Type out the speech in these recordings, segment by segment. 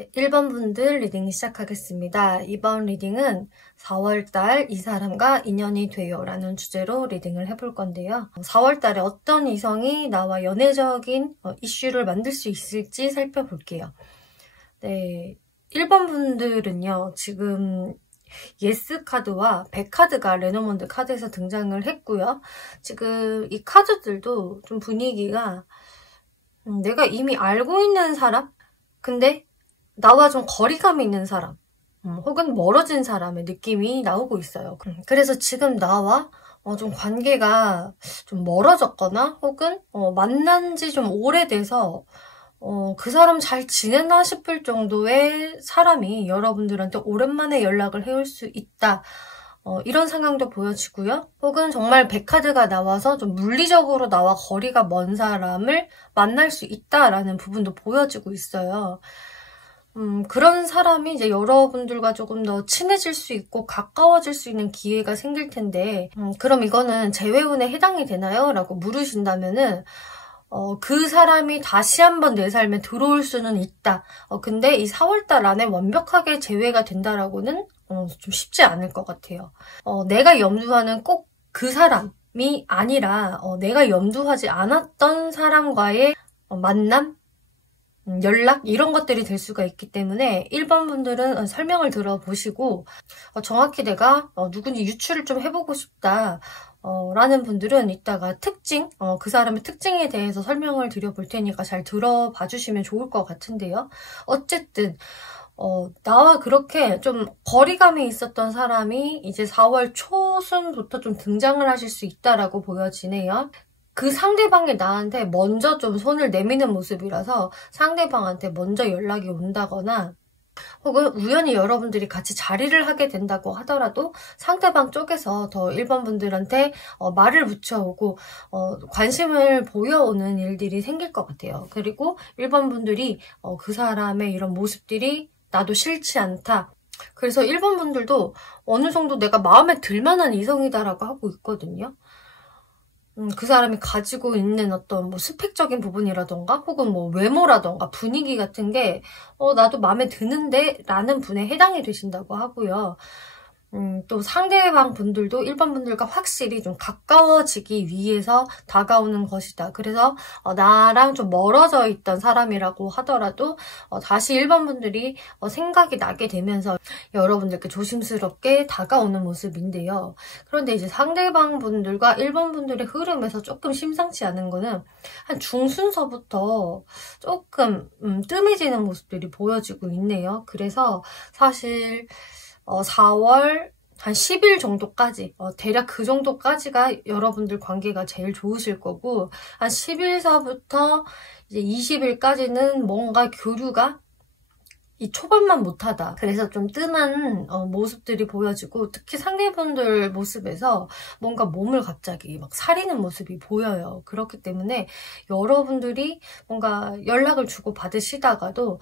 네, 1번 분들 리딩 시작하겠습니다. 이번 리딩은 4월달 이 사람과 인연이 돼요 라는 주제로 리딩을 해볼 건데요. 4월달에 어떤 이성이 나와 연애적인 이슈를 만들 수 있을지 살펴볼게요. 네, 1번 분들은요, 지금 예스 카드와 100카드가 레노먼드 카드에서 등장을 했고요. 지금 이 카드들도 좀 분위기가 내가 이미 알고 있는 사람? 근데 나와 좀 거리감이 있는 사람, 혹은 멀어진 사람의 느낌이 나오고 있어요. 그래서 지금 나와 좀 관계가 좀 멀어졌거나 혹은 만난 지 좀 오래돼서 그 사람 잘 지내나 싶을 정도의 사람이 여러분들한테 오랜만에 연락을 해올 수 있다. 이런 상황도 보여지고요. 혹은 정말 100카드가 나와서 좀 물리적으로 나와 거리가 먼 사람을 만날 수 있다라는 부분도 보여지고 있어요. 그런 사람이 이제 여러분들과 조금 더 친해질 수 있고 가까워질 수 있는 기회가 생길 텐데, 그럼 이거는 재회운에 해당이 되나요? 라고 물으신다면은, 그 사람이 다시 한번 내 삶에 들어올 수는 있다. 근데 이 4월달 안에 완벽하게 재회가 된다라고는 좀 쉽지 않을 것 같아요. 내가 염두하는 꼭 그 사람이 아니라 내가 염두하지 않았던 사람과의 만남? 연락? 이런 것들이 될 수가 있기 때문에 1번 분들은 설명을 들어보시고 정확히 내가 누군지 유추를 좀 해보고 싶다 라는 분들은 이따가 특징, 그 사람의 특징에 대해서 설명을 드려볼 테니까 잘 들어봐 주시면 좋을 것 같은데요. 어쨌든 나와 그렇게 좀 거리감이 있었던 사람이 이제 4월 초순부터 좀 등장을 하실 수 있다라고 보여지네요. 그 상대방이 나한테 먼저 좀 손을 내미는 모습이라서 상대방한테 먼저 연락이 온다거나 혹은 우연히 여러분들이 같이 자리를 하게 된다고 하더라도 상대방 쪽에서 더 1번 분들한테 말을 붙여오고 관심을 보여오는 일들이 생길 것 같아요. 그리고 1번 분들이 그 사람의 이런 모습들이 나도 싫지 않다. 그래서 1번 분들도 어느 정도 내가 마음에 들만한 이성이다라고 하고 있거든요. 그 사람이 가지고 있는 어떤 뭐 스펙적인 부분이라던가 혹은 뭐 외모라던가 분위기 같은 게 나도 마음에 드는데 라는 분에 해당이 되신다고 하고요. 또 상대방 분들도 1번 분들과 확실히 좀 가까워지기 위해서 다가오는 것이다. 그래서 나랑 좀 멀어져 있던 사람이라고 하더라도 다시 1번 분들이 생각이 나게 되면서 여러분들께 조심스럽게 다가오는 모습인데요. 그런데 이제 상대방 분들과 1번 분들의 흐름에서 조금 심상치 않은 거는 한 중순서부터 조금 뜸해지는 모습들이 보여지고 있네요. 그래서 사실 4월 한 10일 정도까지, 대략 그 정도까지가 여러분들 관계가 제일 좋으실 거고, 한 10일서부터 이제 20일까지는 뭔가 교류가 이 초반만 못하다. 그래서 좀 뜸한 모습들이 보여지고 특히 상대분들 모습에서 뭔가 몸을 갑자기 막 사리는 모습이 보여요. 그렇기 때문에 여러분들이 뭔가 연락을 주고 받으시다가도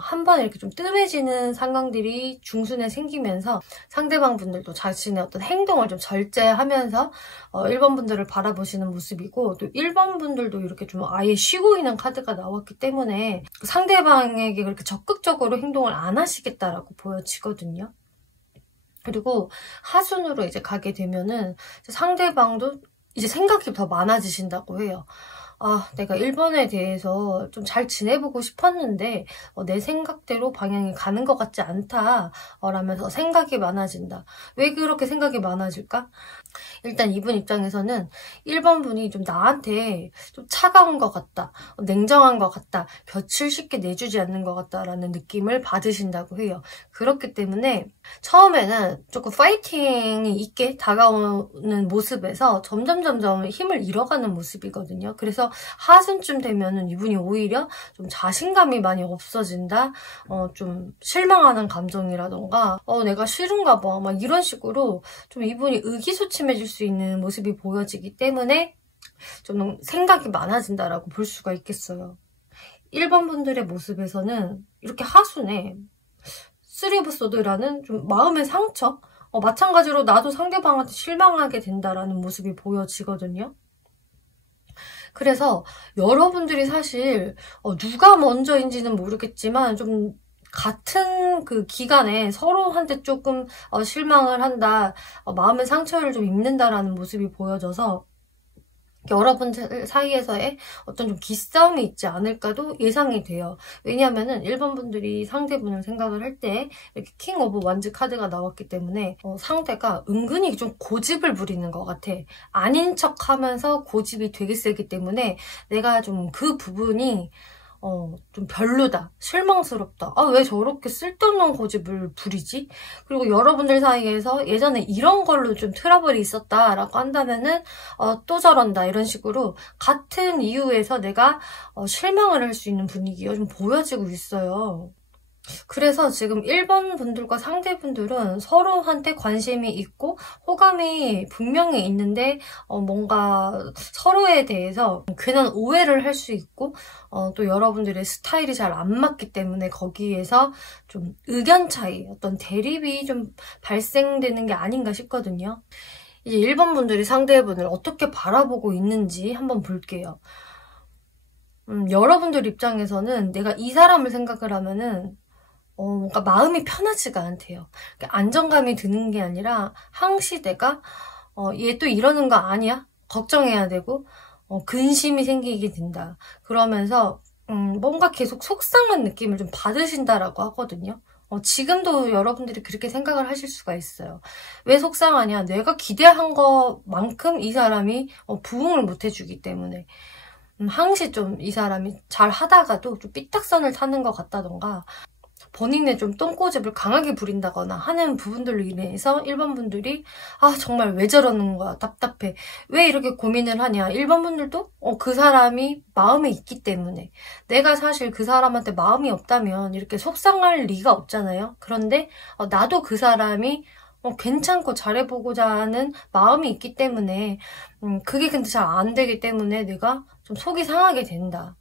한번 이렇게 좀 뜸해지는 상황들이 중순에 생기면서 상대방 분들도 자신의 어떤 행동을 좀 절제하면서 1번 분들을 바라보시는 모습이고, 또 1번 분들도 이렇게 좀 아예 쉬고 있는 카드가 나왔기 때문에 상대방에게 그렇게 적극적으로 행동을 안 하시겠다라고 보여지거든요. 그리고 하순으로 이제 가게 되면은 상대방도 이제 생각이 더 많아지신다고 해요. 아, 내가 1번에 대해서 좀 잘 지내보고 싶었는데 내 생각대로 방향이 가는 것 같지 않다 라면서 생각이 많아진다. 왜 그렇게 생각이 많아질까? 일단 이분 입장에서는 1번 분이 좀 나한테 좀 차가운 것 같다, 냉정한 것 같다, 볕을 쉽게 내주지 않는 것 같다라는 느낌을 받으신다고 해요. 그렇기 때문에 처음에는 조금 파이팅이 있게 다가오는 모습에서 점점 힘을 잃어가는 모습이거든요. 그래서 하순쯤 되면은 이분이 오히려 좀 자신감이 많이 없어진다, 좀 실망하는 감정이라던가 내가 싫은가 봐, 막 이런 식으로 좀 이분이 의기소침해질 수 있는 모습이 보여지기 때문에 좀 생각이 많아진다라고 볼 수가 있겠어요. 1번 분들의 모습에서는 이렇게 하순에 3 오브 소드라는 좀 마음의 상처, 마찬가지로 나도 상대방한테 실망하게 된다라는 모습이 보여지거든요. 그래서 여러분들이 사실 누가 먼저인지는 모르겠지만 좀 같은 그 기간에 서로한테 조금 실망을 한다, 마음의 상처를 좀 입는다라는 모습이 보여져서 여러분들 사이에서의 어떤 좀 기싸움이 있지 않을까도 예상이 돼요. 왜냐하면은 1번 분들이 상대분을 생각을 할 때 이렇게 킹 오브 원즈 카드가 나왔기 때문에 상대가 은근히 좀 고집을 부리는 것 같아. 아닌 척 하면서 고집이 되게 세기 때문에 내가 좀 그 부분이 좀 별로다, 실망스럽다, 왜 저렇게 쓸데없는 고집을 부리지? 그리고 여러분들 사이에서 예전에 이런 걸로 좀 트러블이 있었다라고 한다면은 또 저런다, 이런 식으로 같은 이유에서 내가 실망을 할 수 있는 분위기가 좀 보여지고 있어요. 그래서 지금 1번 분들과 상대분들은 서로한테 관심이 있고 호감이 분명히 있는데 뭔가 서로에 대해서 괜한 오해를 할 수 있고 또 여러분들의 스타일이 잘 안 맞기 때문에 거기에서 좀 의견 차이, 어떤 대립이 좀 발생되는 게 아닌가 싶거든요. 이제 1번 분들이 상대분을 어떻게 바라보고 있는지 한번 볼게요. 여러분들 입장에서는 내가 이 사람을 생각을 하면은 뭔가 마음이 편하지가 않대요. 안정감이 드는 게 아니라 항시 내가 얘 또 이러는 거 아니야? 걱정해야 되고 근심이 생기게 된다. 그러면서 뭔가 계속 속상한 느낌을 좀 받으신다라고 하거든요. 지금도 여러분들이 그렇게 생각을 하실 수가 있어요. 왜 속상하냐? 내가 기대한 것만큼 이 사람이 부응을 못 해주기 때문에 항시 좀 이 사람이 잘 하다가도 좀 삐딱선을 타는 것 같다던가 본인의 좀 똥꼬집을 강하게 부린다거나 하는 부분들로 인해서 1번 분들이 정말 왜 저러는 거야, 답답해, 왜 이렇게 고민을 하냐. 1번 분들도 그 사람이 마음에 있기 때문에, 내가 사실 그 사람한테 마음이 없다면 이렇게 속상할 리가 없잖아요. 그런데 나도 그 사람이 괜찮고 잘해보고자 하는 마음이 있기 때문에 그게 근데 잘 안 되기 때문에 내가 좀 속이 상하게 된다.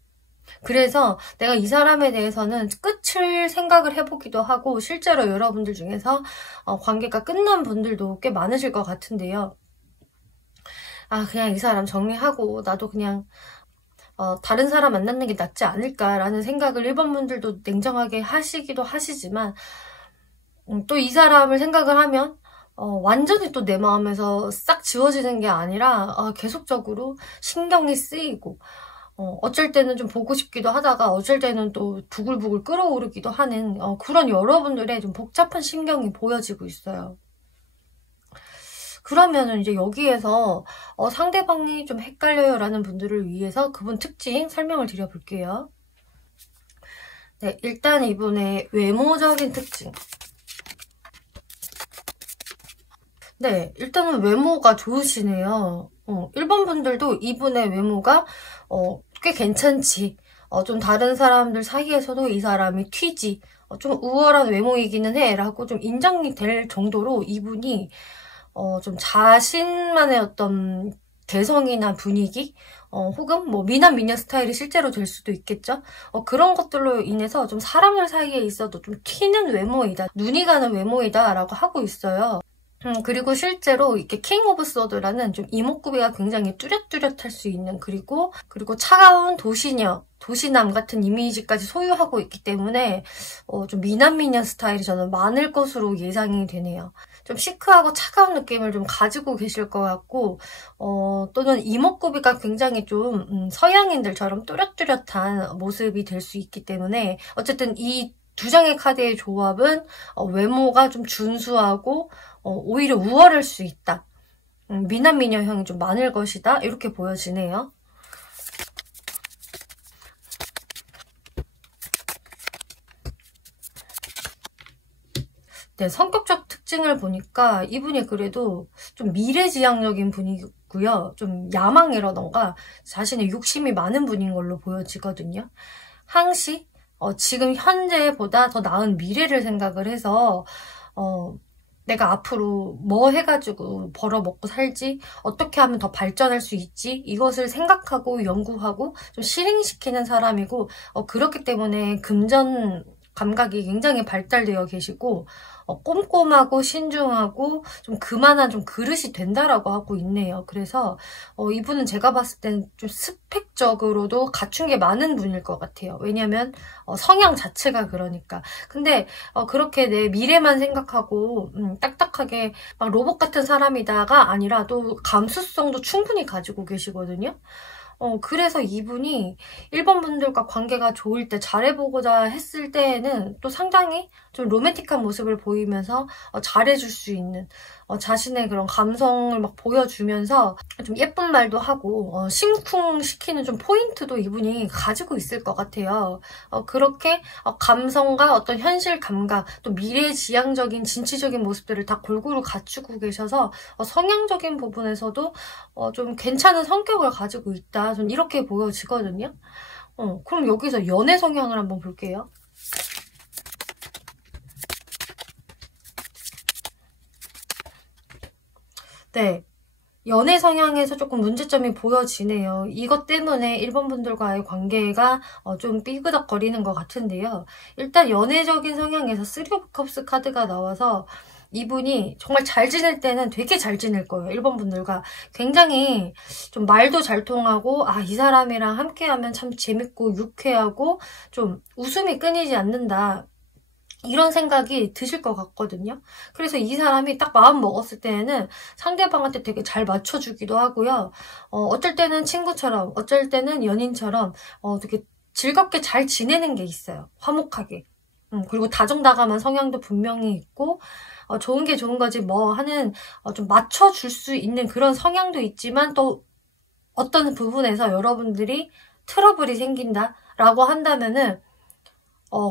그래서 내가 이 사람에 대해서는 끝을 생각을 해보기도 하고, 실제로 여러분들 중에서 관계가 끝난 분들도 꽤 많으실 것 같은데요. 그냥 이 사람 정리하고 나도 그냥 다른 사람 만나는 게 낫지 않을까라는 생각을 1번 분들도 냉정하게 하시기도 하시지만, 또 이 사람을 생각을 하면 완전히 또 내 마음에서 싹 지워지는 게 아니라 계속적으로 신경이 쓰이고, 어쩔 때는 좀 보고 싶기도 하다가 어쩔 때는 또 부글부글 끓어오르기도 하는 그런 여러분들의 좀 복잡한 심경이 보여지고 있어요. 그러면은 이제 여기에서 상대방이 좀 헷갈려요 라는 분들을 위해서 그분 특징 설명을 드려볼게요. 네, 일단 이분의 외모적인 특징. 네, 일단은 외모가 좋으시네요. 1번 분들도 이분의 외모가 꽤 괜찮지, 좀 다른 사람들 사이에서도 이 사람이 튀지, 좀 우월한 외모이기는 해 라고 좀 인정이 될 정도로 이분이 좀 자신만의 어떤 개성이나 분위기, 혹은 뭐 미남 미녀 스타일이 실제로 될 수도 있겠죠. 그런 것들로 인해서 좀 사람들 사이에 있어도 좀 튀는 외모이다, 눈이 가는 외모이다 라고 하고 있어요. 그리고 실제로 이렇게 킹 오브 소드라는 좀 이목구비가 굉장히 뚜렷뚜렷할 수 있는, 그리고 차가운 도시녀, 도시남 같은 이미지까지 소유하고 있기 때문에 좀 미남 미녀 스타일이 저는 많을 것으로 예상이 되네요. 좀 시크하고 차가운 느낌을 좀 가지고 계실 것 같고, 또는 이목구비가 굉장히 좀 서양인들처럼 뚜렷뚜렷한 모습이 될 수 있기 때문에, 어쨌든 이 두 장의 카드의 조합은 외모가 좀 준수하고 오히려 우월할 수 있다, 미남 미녀형이 좀 많을 것이다, 이렇게 보여지네요. 네, 성격적 특징을 보니까 이분이 그래도 좀 미래지향적인 분이고요. 좀 야망이라던가 자신의 욕심이 많은 분인 걸로 보여지거든요. 항시 지금 현재보다 더 나은 미래를 생각을 해서 내가 앞으로 뭐 해가지고 벌어먹고 살지, 어떻게 하면 더 발전할 수 있지, 이것을 생각하고 연구하고 좀 실행시키는 사람이고, 그렇기 때문에 금전 감각이 굉장히 발달되어 계시고 꼼꼼하고 신중하고 좀 그만한 좀 그릇이 된다라고 하고 있네요. 그래서 이분은 제가 봤을 땐 좀 스펙적으로도 갖춘 게 많은 분일 것 같아요. 왜냐면 성향 자체가 그러니까. 근데 그렇게 내 미래만 생각하고 딱딱하게 막 로봇 같은 사람이다가 아니라 또 감수성도 충분히 가지고 계시거든요. 그래서 이분이 1번 분들과 관계가 좋을 때 잘해보고자 했을 때에는 또 상당히 좀 로맨틱한 모습을 보이면서 잘해줄 수 있는 자신의 그런 감성을 막 보여주면서 좀 예쁜 말도 하고 심쿵시키는 좀 포인트도 이분이 가지고 있을 것 같아요. 그렇게 감성과 어떤 현실 감각 또 미래지향적인 진취적인 모습들을 다 골고루 갖추고 계셔서 성향적인 부분에서도 좀 괜찮은 성격을 가지고 있다. 전 이렇게 보여지거든요. 그럼 여기서 연애 성향을 한번 볼게요. 네. 연애 성향에서 조금 문제점이 보여지네요. 이것 때문에 1번 분들과의 관계가 좀 삐그덕거리는 것 같은데요. 일단 연애적인 성향에서 3 오브 컵스 카드가 나와서 이분이 정말 잘 지낼 때는 되게 잘 지낼 거예요. 1번 분들과 굉장히 좀 말도 잘 통하고 이 사람이랑 함께하면 참 재밌고 유쾌하고 좀 웃음이 끊이지 않는다. 이런 생각이 드실 것 같거든요. 그래서 이 사람이 딱 마음 먹었을 때는 상대방한테 되게 잘 맞춰주기도 하고요. 어쩔 때는 친구처럼, 어쩔 때는 연인처럼 되게 즐겁게 잘 지내는 게 있어요. 화목하게. 그리고 다정다감한 성향도 분명히 있고 좋은 게 좋은 거지 뭐 하는 좀 맞춰줄 수 있는 그런 성향도 있지만 또 어떤 부분에서 여러분들이 트러블이 생긴다라고 한다면은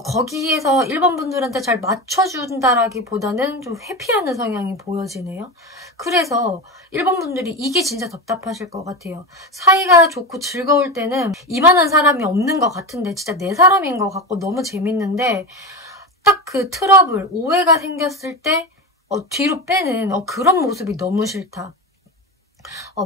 거기에서 1번 분들한테 잘 맞춰준다라기보다는 좀 회피하는 성향이 보여지네요. 그래서 1번 분들이 이게 진짜 답답하실 것 같아요. 사이가 좋고 즐거울 때는 이만한 사람이 없는 것 같은데 진짜 내 사람인 것 같고 너무 재밌는데 딱 그 트러블, 오해가 생겼을 때 뒤로 빼는 그런 모습이 너무 싫다.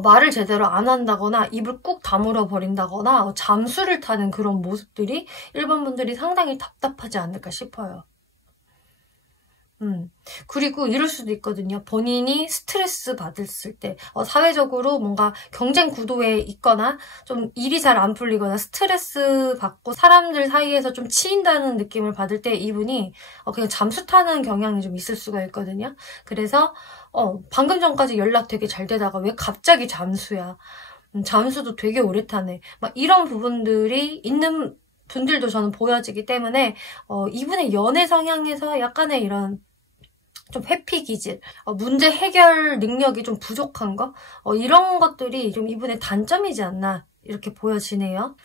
말을 제대로 안 한다거나 입을 꾹 다물어 버린다거나 잠수를 타는 그런 모습들이 1번 분들이 상당히 답답하지 않을까 싶어요. 그리고 이럴 수도 있거든요. 본인이 스트레스 받았을 때 사회적으로 뭔가 경쟁 구도에 있거나 좀 일이 잘 안 풀리거나 스트레스 받고 사람들 사이에서 좀 치인다는 느낌을 받을 때 이분이 그냥 잠수 타는 경향이 좀 있을 수가 있거든요. 그래서 방금 전까지 연락 되게 잘 되다가 왜 갑자기 잠수야. 잠수도 되게 오래 타네. 막 이런 부분들이 있는 분들도 저는 보여지기 때문에 이분의 연애 성향에서 약간의 이런 좀 회피 기질, 문제 해결 능력이 좀 부족한 거 이런 것들이 좀 이분의 단점이지 않나 이렇게 보여지네요.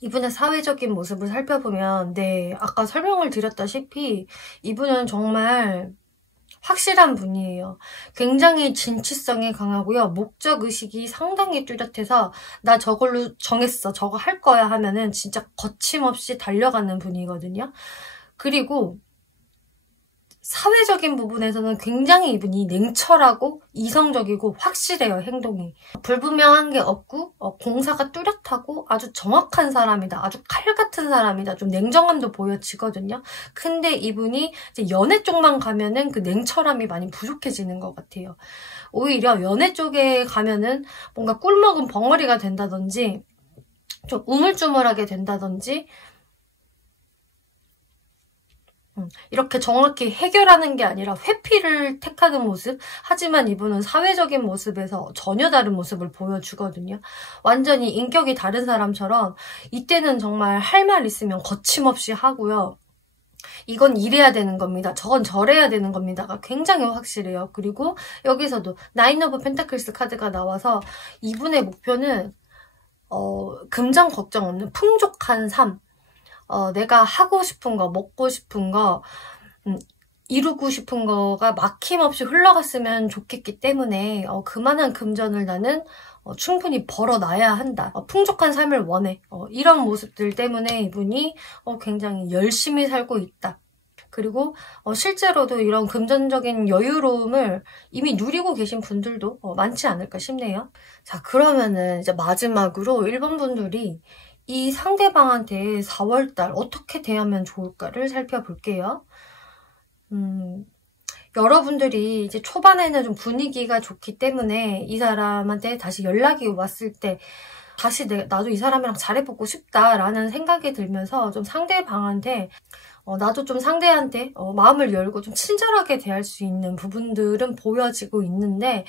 이분의 사회적인 모습을 살펴보면 아까 설명을 드렸다시피 이분은 정말 확실한 분이에요. 굉장히 진취성이 강하고요. 목적의식이 상당히 뚜렷해서 나 저걸로 정했어. 저거 할 거야 하면은 진짜 거침없이 달려가는 분이거든요. 그리고 사회적인 부분에서는 굉장히 이분이 냉철하고 이성적이고 확실해요, 행동이. 불분명한 게 없고 공사가 뚜렷하고 아주 정확한 사람이다. 아주 칼 같은 사람이다. 좀 냉정함도 보여지거든요. 근데 이분이 이제 연애 쪽만 가면은 그 냉철함이 많이 부족해지는 것 같아요. 오히려 연애 쪽에 가면은 뭔가 꿀먹은 벙어리가 된다든지 좀 우물쭈물하게 된다든지 이렇게 정확히 해결하는 게 아니라 회피를 택하는 모습. 하지만 이분은 사회적인 모습에서 전혀 다른 모습을 보여주거든요. 완전히 인격이 다른 사람처럼 이때는 정말 할 말 있으면 거침없이 하고요. 이건 이래야 되는 겁니다. 저건 저래야 되는 겁니다가 굉장히 확실해요. 그리고 여기서도 나인 오브 펜타클스 카드가 나와서 이분의 목표는 금전 걱정 없는 풍족한 삶. 내가 하고 싶은 거, 먹고 싶은 거, 이루고 싶은 거가 막힘없이 흘러갔으면 좋겠기 때문에 그만한 금전을 나는 충분히 벌어놔야 한다. 풍족한 삶을 원해. 이런 모습들 때문에 이분이 굉장히 열심히 살고 있다. 그리고 실제로도 이런 금전적인 여유로움을 이미 누리고 계신 분들도 많지 않을까 싶네요. 자, 그러면은 이제 마지막으로 1번 분들이 이 상대방한테 4월달 어떻게 대하면 좋을까를 살펴볼게요. 여러분들이 이제 초반에는 좀 분위기가 좋기 때문에 이 사람한테 다시 연락이 왔을 때 다시 나도 이 사람이랑 잘해보고 싶다라는 생각이 들면서 좀 상대방한테 나도 좀 상대한테 마음을 열고 좀 친절하게 대할 수 있는 부분들은 보여지고 있는데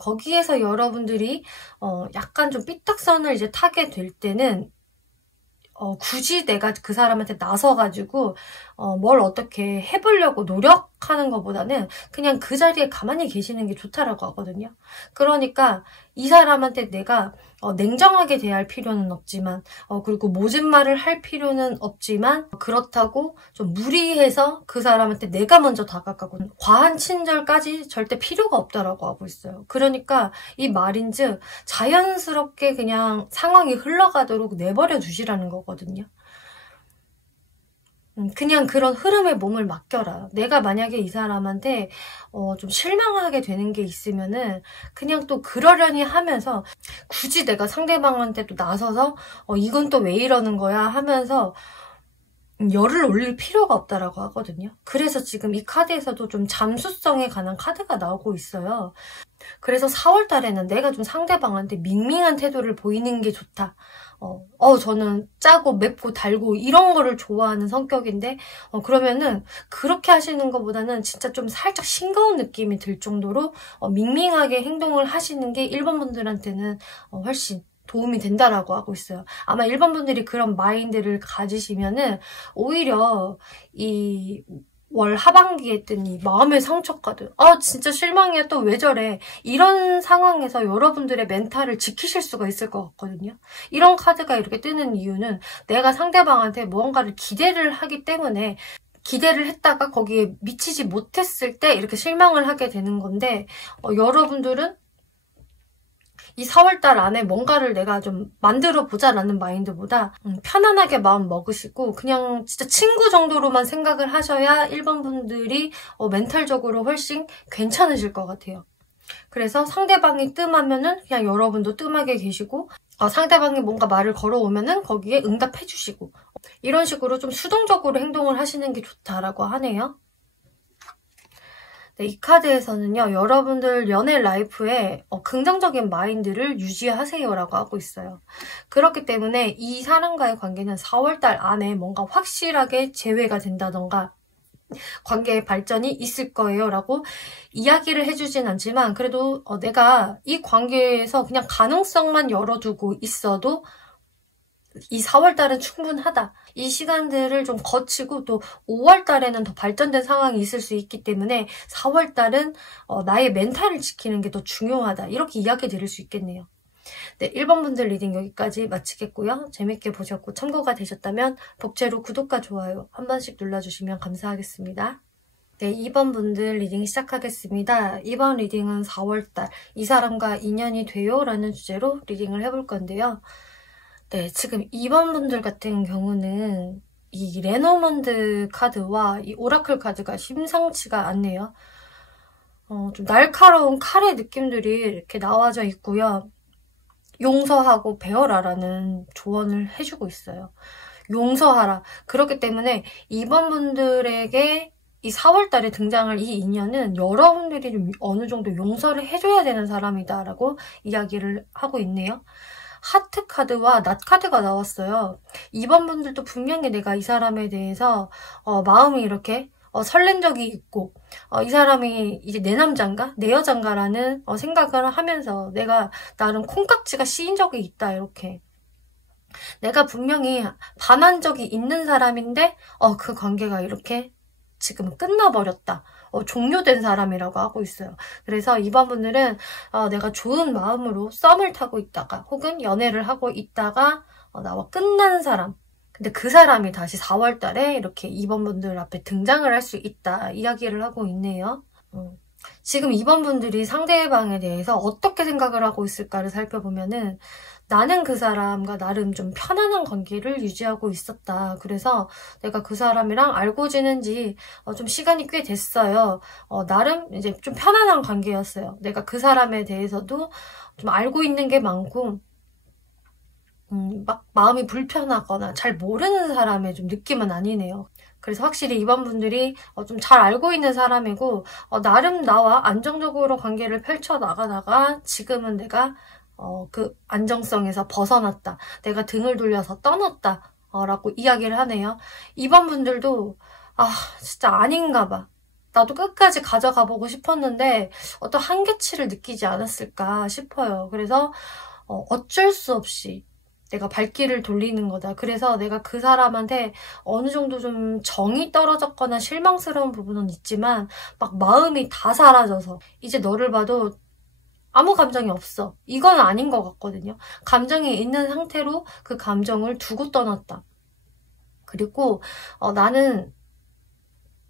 거기에서 여러분들이 약간 좀 삐딱선을 이제 타게 될 때는 굳이 내가 그 사람한테 나서가지고 뭘 어떻게 해보려고 노력하는 것보다는 그냥 그 자리에 가만히 계시는 게 좋다라고 하거든요. 그러니까 이 사람한테 내가 냉정하게 대할 필요는 없지만 그리고 모진 말을 할 필요는 없지만 그렇다고 좀 무리해서 그 사람한테 내가 먼저 다가가고 과한 친절까지 절대 필요가 없다라고 하고 있어요. 그러니까 이 말인즉 자연스럽게 그냥 상황이 흘러가도록 내버려 두시라는 거거든요. 그냥 그런 흐름에 몸을 맡겨라. 내가 만약에 이 사람한테 좀 실망하게 되는 게 있으면은 그냥 또 그러려니 하면서 굳이 내가 상대방한테 또 나서서 이건 또 왜 이러는 거야 하면서 열을 올릴 필요가 없다라고 하거든요. 그래서 지금 이 카드에서도 좀 잠수성에 관한 카드가 나오고 있어요. 그래서 4월 달에는 내가 좀 상대방한테 밍밍한 태도를 보이는 게 좋다. 저는 짜고 맵고 달고 이런 거를 좋아하는 성격인데 그러면은 그렇게 하시는 것보다는 진짜 좀 살짝 싱거운 느낌이 들 정도로 밍밍하게 행동을 하시는 게 1번 분들한테는 훨씬 도움이 된다라고 하고 있어요. 아마 1번 분들이 그런 마인드를 가지시면은 오히려 이 월 하반기에 뜬 이 마음의 상처카드, 진짜 실망이야, 또 왜 저래, 이런 상황에서 여러분들의 멘탈을 지키실 수가 있을 것 같거든요. 이런 카드가 이렇게 뜨는 이유는 내가 상대방한테 무언가를 기대를 하기 때문에 기대를 했다가 거기에 미치지 못했을 때 이렇게 실망을 하게 되는 건데 여러분들은 이 4월달 안에 뭔가를 내가 좀 만들어 보자라는 마인드보다 편안하게 마음 먹으시고 그냥 진짜 친구 정도로만 생각을 하셔야 1번 분들이 멘탈적으로 훨씬 괜찮으실 것 같아요. 그래서 상대방이 뜸하면은 그냥 여러분도 뜸하게 계시고 상대방이 뭔가 말을 걸어오면은 거기에 응답해 주시고 이런 식으로 좀 수동적으로 행동을 하시는 게 좋다라고 하네요. 네, 이 카드에서는요, 여러분들 연애 라이프에 긍정적인 마인드를 유지하세요라고 하고 있어요. 그렇기 때문에 이 사람과의 관계는 4월달 안에 뭔가 확실하게 재회가 된다던가 관계의 발전이 있을 거예요 라고 이야기를 해주진 않지만 그래도 내가 이 관계에서 그냥 가능성만 열어두고 있어도 이 4월달은 충분하다. 이 시간들을 좀 거치고 또 5월달에는 더 발전된 상황이 있을 수 있기 때문에 4월달은 나의 멘탈을 지키는 게 더 중요하다. 이렇게 이야기 드릴 수 있겠네요. 네, 1번 분들 리딩 여기까지 마치겠고요. 재밌게 보셨고 참고가 되셨다면 복제로 구독과 좋아요 한 번씩 눌러주시면 감사하겠습니다. 네, 2번 분들 리딩 시작하겠습니다. 이번 리딩은 4월달 이 사람과 인연이 돼요? 라는 주제로 리딩을 해볼 건데요. 네, 지금 2번 분들 같은 경우는 이 레노먼드 카드와 이 오라클 카드가 심상치가 않네요. 좀 날카로운 칼의 느낌들이 이렇게 나와져 있고요. 용서하고 배워라라는 조언을 해주고 있어요. 용서하라. 그렇기 때문에 2번 분들에게 이 4월달에 등장할 이 인연은 여러분들이 좀 어느 정도 용서를 해줘야 되는 사람이다라고 이야기를 하고 있네요. 하트 카드와 낫 카드가 나왔어요. 2번 분들도 분명히 내가 이 사람에 대해서 마음이 이렇게 설렌 적이 있고 이 사람이 이제 내 남잔가? 내 여잔가라는 생각을 하면서 내가 나름 콩깍지가 씌인 적이 있다 이렇게 내가 분명히 반한 적이 있는 사람인데 그 관계가 이렇게 지금 끝나버렸다. 종료된 사람이라고 하고 있어요. 그래서 2번 분들은 내가 좋은 마음으로 썸을 타고 있다가 혹은 연애를 하고 있다가 나와 끝난 사람 근데 그 사람이 다시 4월 달에 이렇게 2번 분들 앞에 등장을 할 수 있다 이야기를 하고 있네요. 지금 2번 분들이 상대방에 대해서 어떻게 생각을 하고 있을까를 살펴보면은 나는 그 사람과 나름 좀 편안한 관계를 유지하고 있었다. 그래서 내가 그 사람이랑 알고 지낸 지 좀 시간이 꽤 됐어요. 나름 이제 좀 편안한 관계였어요. 내가 그 사람에 대해서도 좀 알고 있는 게 많고, 막 마음이 불편하거나 잘 모르는 사람의 좀 느낌은 아니네요. 그래서 확실히 이번 분들이 좀 잘 알고 있는 사람이고, 나름 나와 안정적으로 관계를 펼쳐 나가다가 지금은 내가 그 안정성에서 벗어났다. 내가 등을 돌려서 떠났다. 라고 이야기를 하네요. 이번 분들도 진짜 아닌가 봐. 나도 끝까지 가져가 보고 싶었는데 어떤 한계치를 느끼지 않았을까 싶어요. 그래서 어쩔 수 없이 내가 발길을 돌리는 거다. 그래서 내가 그 사람한테 어느 정도 좀 정이 떨어졌거나 실망스러운 부분은 있지만 막 마음이 다 사라져서 이제 너를 봐도 아무 감정이 없어. 이건 아닌 것 같거든요. 감정이 있는 상태로 그 감정을 두고 떠났다. 그리고 나는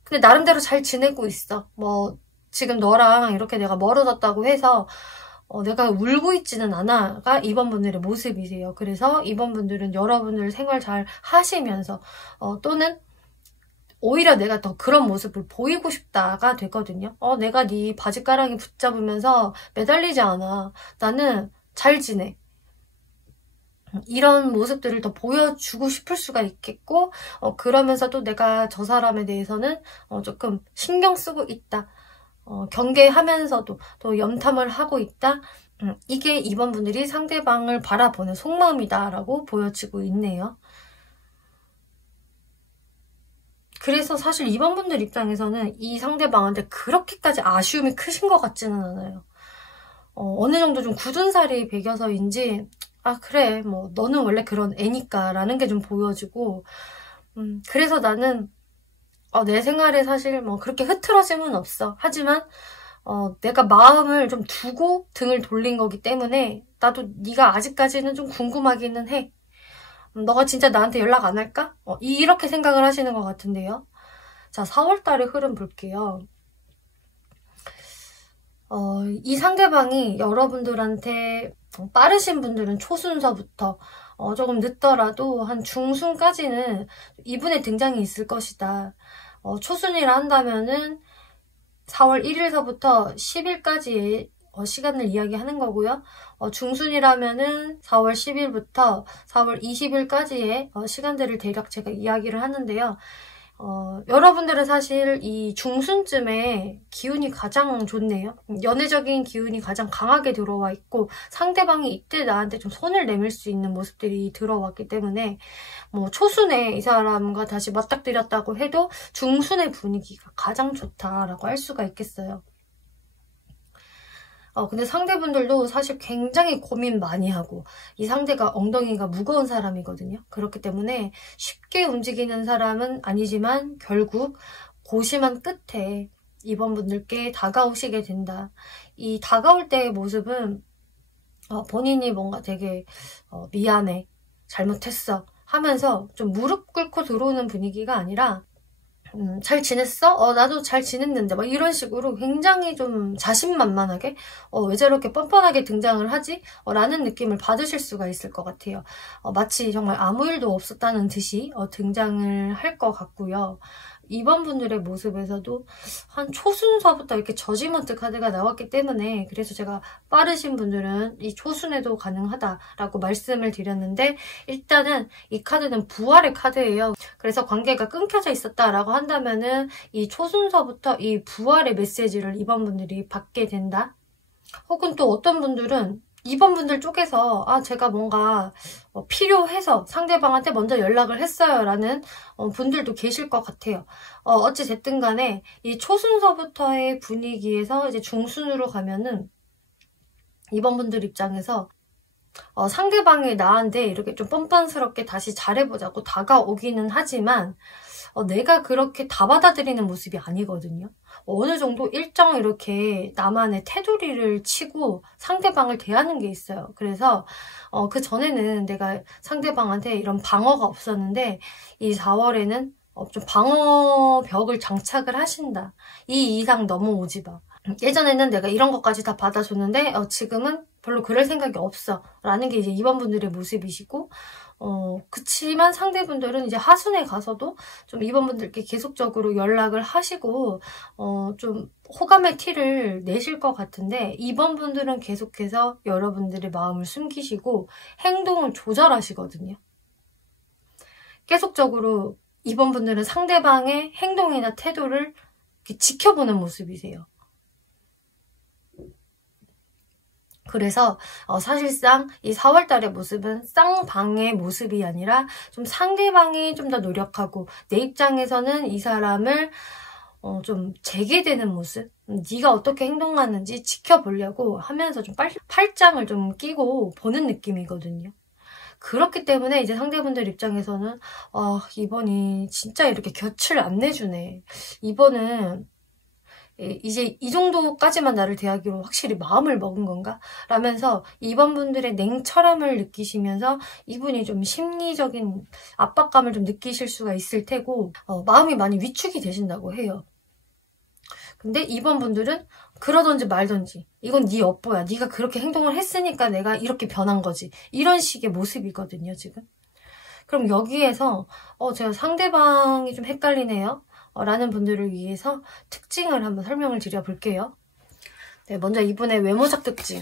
근데 나름대로 잘 지내고 있어. 뭐 지금 너랑 이렇게 내가 멀어졌다고 해서 내가 울고 있지는 않아가 이번 분들의 모습이세요. 그래서 이번 분들은 여러분들 생활 잘 하시면서 또는 오히려 내가 더 그런 모습을 보이고 싶다가 되거든요. 내가 네 바지가랑이 붙잡으면서 매달리지 않아. 나는 잘 지내. 이런 모습들을 더 보여주고 싶을 수가 있겠고 그러면서도 내가 저 사람에 대해서는 조금 신경 쓰고 있다. 경계하면서도 또 염탐을 하고 있다. 이게 이번 분들이 상대방을 바라보는 속마음이다라고 보여지고 있네요. 그래서 사실 이번 분들 입장에서는 이 상대방한테 그렇게까지 아쉬움이 크신 것 같지는 않아요. 어느 정도 좀 굳은 살이 배겨서인지 그래 뭐 너는 원래 그런 애니까 라는 게 좀 보여지고 그래서 나는 내 생활에 사실 뭐 그렇게 흐트러짐은 없어. 하지만 내가 마음을 좀 두고 등을 돌린 거기 때문에 나도 네가 아직까지는 좀 궁금하기는 해. 너가 진짜 나한테 연락 안 할까? 이렇게 생각을 하시는 것 같은데요. 자, 4월달의 흐름 볼게요. 이 상대방이 여러분들한테 빠르신 분들은 초순서부터 조금 늦더라도 한 중순까지는 이분의 등장이 있을 것이다. 초순이라 한다면은 4월 1일서부터 10일까지의 시간을 이야기하는 거고요. 중순이라면은 4월 10일부터 4월 20일까지의 시간들을 대략 제가 이야기를 하는데요. 여러분들은 사실 이 중순쯤에 기운이 가장 좋네요. 연애적인 기운이 가장 강하게 들어와 있고 상대방이 이때 나한테 좀 손을 내밀 수 있는 모습들이 들어왔기 때문에 뭐 초순에 이 사람과 다시 맞닥뜨렸다고 해도 중순의 분위기가 가장 좋다라고 할 수가 있겠어요. 근데 상대분들도 사실 굉장히 고민 많이 하고 이 상대가 엉덩이가 무거운 사람이거든요. 그렇기 때문에 쉽게 움직이는 사람은 아니지만 결국 고심한 끝에 이번 분들께 다가오시게 된다. 이 다가올 때의 모습은 본인이 뭔가 되게 미안해, 잘못했어 하면서 좀 무릎 꿇고 들어오는 분위기가 아니라 잘 지냈어? 나도 잘 지냈는데 막 이런 식으로 굉장히 좀 자신만만하게 왜 저렇게 뻔뻔하게 등장을 하지? 라는 느낌을 받으실 수가 있을 것 같아요. 마치 정말 아무 일도 없었다는 듯이 등장을 할 것 같고요. 이번 분들의 모습에서도 한 초순서부터 이렇게 저지먼트 카드가 나왔기 때문에 그래서 제가 빠르신 분들은 이 초순에도 가능하다라고 말씀을 드렸는데 일단은 이 카드는 부활의 카드예요. 그래서 관계가 끊겨져 있었다라고 한다면은 이 초순서부터 이 부활의 메시지를 이번 분들이 받게 된다. 혹은 또 어떤 분들은 이번 분들 쪽에서 제가 뭔가 필요해서 상대방한테 먼저 연락을 했어요 라는 분들도 계실 것 같아요. 어찌됐든 간에 이 초순서부터의 분위기에서 이제 중순으로 가면은 이번 분들 입장에서 상대방이 나한테 이렇게 좀 뻔뻔스럽게 다시 잘해보자고 다가오기는 하지만 내가 그렇게 다 받아들이는 모습이 아니거든요. 어느 정도 일정 이렇게 나만의 테두리를 치고 상대방을 대하는 게 있어요. 그래서 그 전에는 내가 상대방한테 이런 방어가 없었는데 이 4월에는 좀 방어벽을 장착을 하신다. 이 이상 넘어오지 마. 예전에는 내가 이런 것까지 다 받아줬는데 지금은 별로 그럴 생각이 없어 라는 게 이제 2번 분들의 모습이시고, 그치만 상대분들은 이제 하순에 가서도 좀 2번 분들께 계속적으로 연락을 하시고, 좀 호감의 티를 내실 것 같은데, 2번 분들은 계속해서 여러분들의 마음을 숨기시고 행동을 조절하시거든요. 계속적으로 2번 분들은 상대방의 행동이나 태도를 이렇게 지켜보는 모습이세요. 그래서 사실상 이 4월달의 모습은 쌍방의 모습이 아니라 좀 상대방이 좀 더 노력하고 내 입장에서는 이 사람을 좀 재게되는 모습, 네가 어떻게 행동하는지 지켜보려고 하면서 좀 팔짱을 좀 끼고 보는 느낌이거든요. 그렇기 때문에 이제 상대분들 입장에서는 이번이 진짜 이렇게 곁을 안 내주네. 이번은 이제 이 정도까지만 나를 대하기로 확실히 마음을 먹은 건가? 라면서 2번 분들의 냉철함을 느끼시면서 이분이 좀 심리적인 압박감을 좀 느끼실 수가 있을 테고, 마음이 많이 위축이 되신다고 해요. 근데 2번 분들은 그러던지 말던지 이건 네 업보야. 네가 그렇게 행동을 했으니까 내가 이렇게 변한 거지. 이런 식의 모습이거든요, 지금. 그럼 여기에서 제가 상대방이 좀 헷갈리네요. 라는 분들을 위해서 특징을 한번 설명을 드려볼게요. 네, 먼저 이분의 외모적 특징.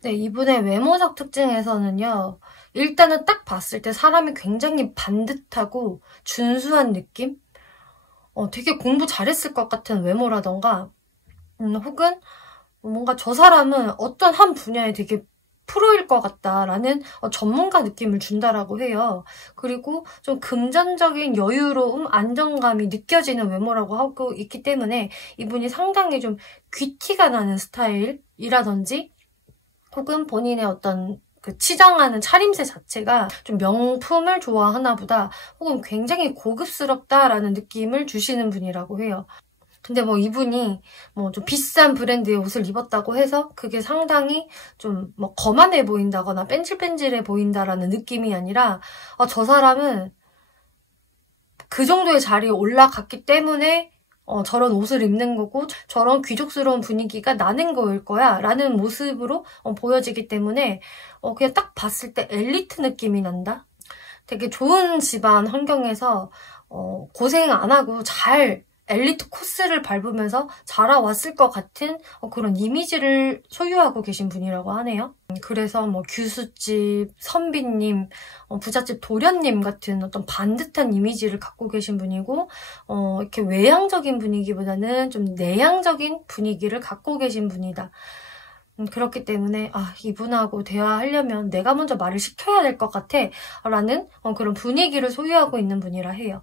네, 이분의 외모적 특징에서는요. 일단은 딱 봤을 때 사람이 굉장히 반듯하고 준수한 느낌? 되게 공부 잘했을 것 같은 외모라던가, 혹은 뭔가 저 사람은 어떤 한 분야에 되게 프로일 것 같다라는 전문가 느낌을 준다라고 해요. 그리고 좀 금전적인 여유로움, 안정감이 느껴지는 외모라고 하고 있기 때문에 이분이 상당히 좀 귀티가 나는 스타일이라든지, 혹은 본인의 어떤 그 치장하는 차림새 자체가 좀 명품을 좋아하나 보다, 혹은 굉장히 고급스럽다라는 느낌을 주시는 분이라고 해요. 근데 뭐 이분이 뭐 좀 비싼 브랜드의 옷을 입었다고 해서 그게 상당히 좀 뭐 거만해 보인다거나 뺀질뺀질해 보인다라는 느낌이 아니라, 저 사람은 그 정도의 자리에 올라갔기 때문에 저런 옷을 입는 거고 저런 귀족스러운 분위기가 나는 거일 거야 라는 모습으로 보여지기 때문에 그냥 딱 봤을 때 엘리트 느낌이 난다? 되게 좋은 집안 환경에서 고생 안 하고 잘 엘리트 코스를 밟으면서 자라왔을 것 같은 그런 이미지를 소유하고 계신 분이라고 하네요. 그래서 뭐 규수집, 선비님, 부잣집 도련님 같은 어떤 반듯한 이미지를 갖고 계신 분이고, 이렇게 외향적인 분위기보다는 좀 내향적인 분위기를 갖고 계신 분이다. 그렇기 때문에 이분하고 대화하려면 내가 먼저 말을 시켜야 될 것 같아 라는 그런 분위기를 소유하고 있는 분이라 해요.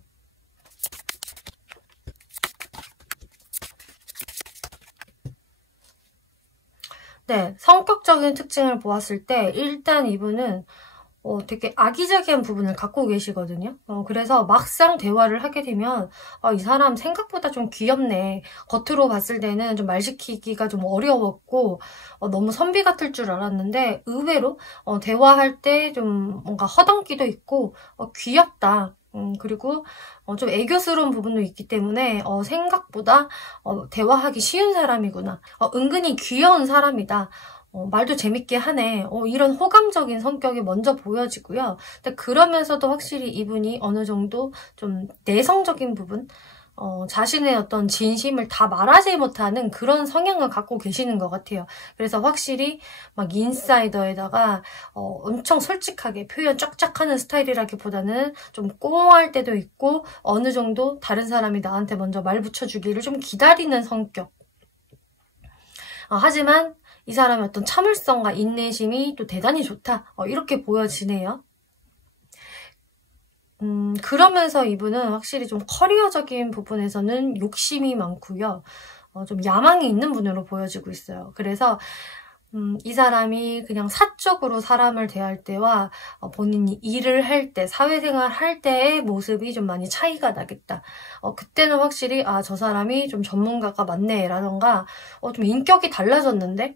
네, 성격적인 특징을 보았을 때 일단 이분은 되게 아기자기한 부분을 갖고 계시거든요. 그래서 막상 대화를 하게 되면 이 사람 생각보다 좀 귀엽네. 겉으로 봤을 때는 좀 말 시키기가 좀 어려웠고 너무 선비 같을 줄 알았는데 의외로 대화할 때 좀 뭔가 허당기도 있고 귀엽다. 그리고 좀 애교스러운 부분도 있기 때문에 생각보다 대화하기 쉬운 사람이구나. 은근히 귀여운 사람이다. 말도 재밌게 하네. 이런 호감적인 성격이 먼저 보여지고요. 근데 그러면서도 확실히 이분이 어느 정도 좀 내성적인 부분, 자신의 어떤 진심을 다 말하지 못하는 그런 성향을 갖고 계시는 것 같아요. 그래서 확실히 막 인사이더에다가 엄청 솔직하게 표현 쫙쫙 하는 스타일이라기보다는 좀 꽁할 때도 있고 어느 정도 다른 사람이 나한테 먼저 말 붙여주기를 좀 기다리는 성격. 하지만 이 사람의 어떤 참을성과 인내심이 또 대단히 좋다. 이렇게 보여지네요. 그러면서 이분은 확실히 좀 커리어적인 부분에서는 욕심이 많고요. 좀 야망이 있는 분으로 보여지고 있어요. 그래서 이 사람이 그냥 사적으로 사람을 대할 때와 본인이 일을 할 때, 사회생활 할 때의 모습이 좀 많이 차이가 나겠다. 그때는 확실히 저 사람이 좀 전문가가 맞네 라던가 좀 인격이 달라졌는데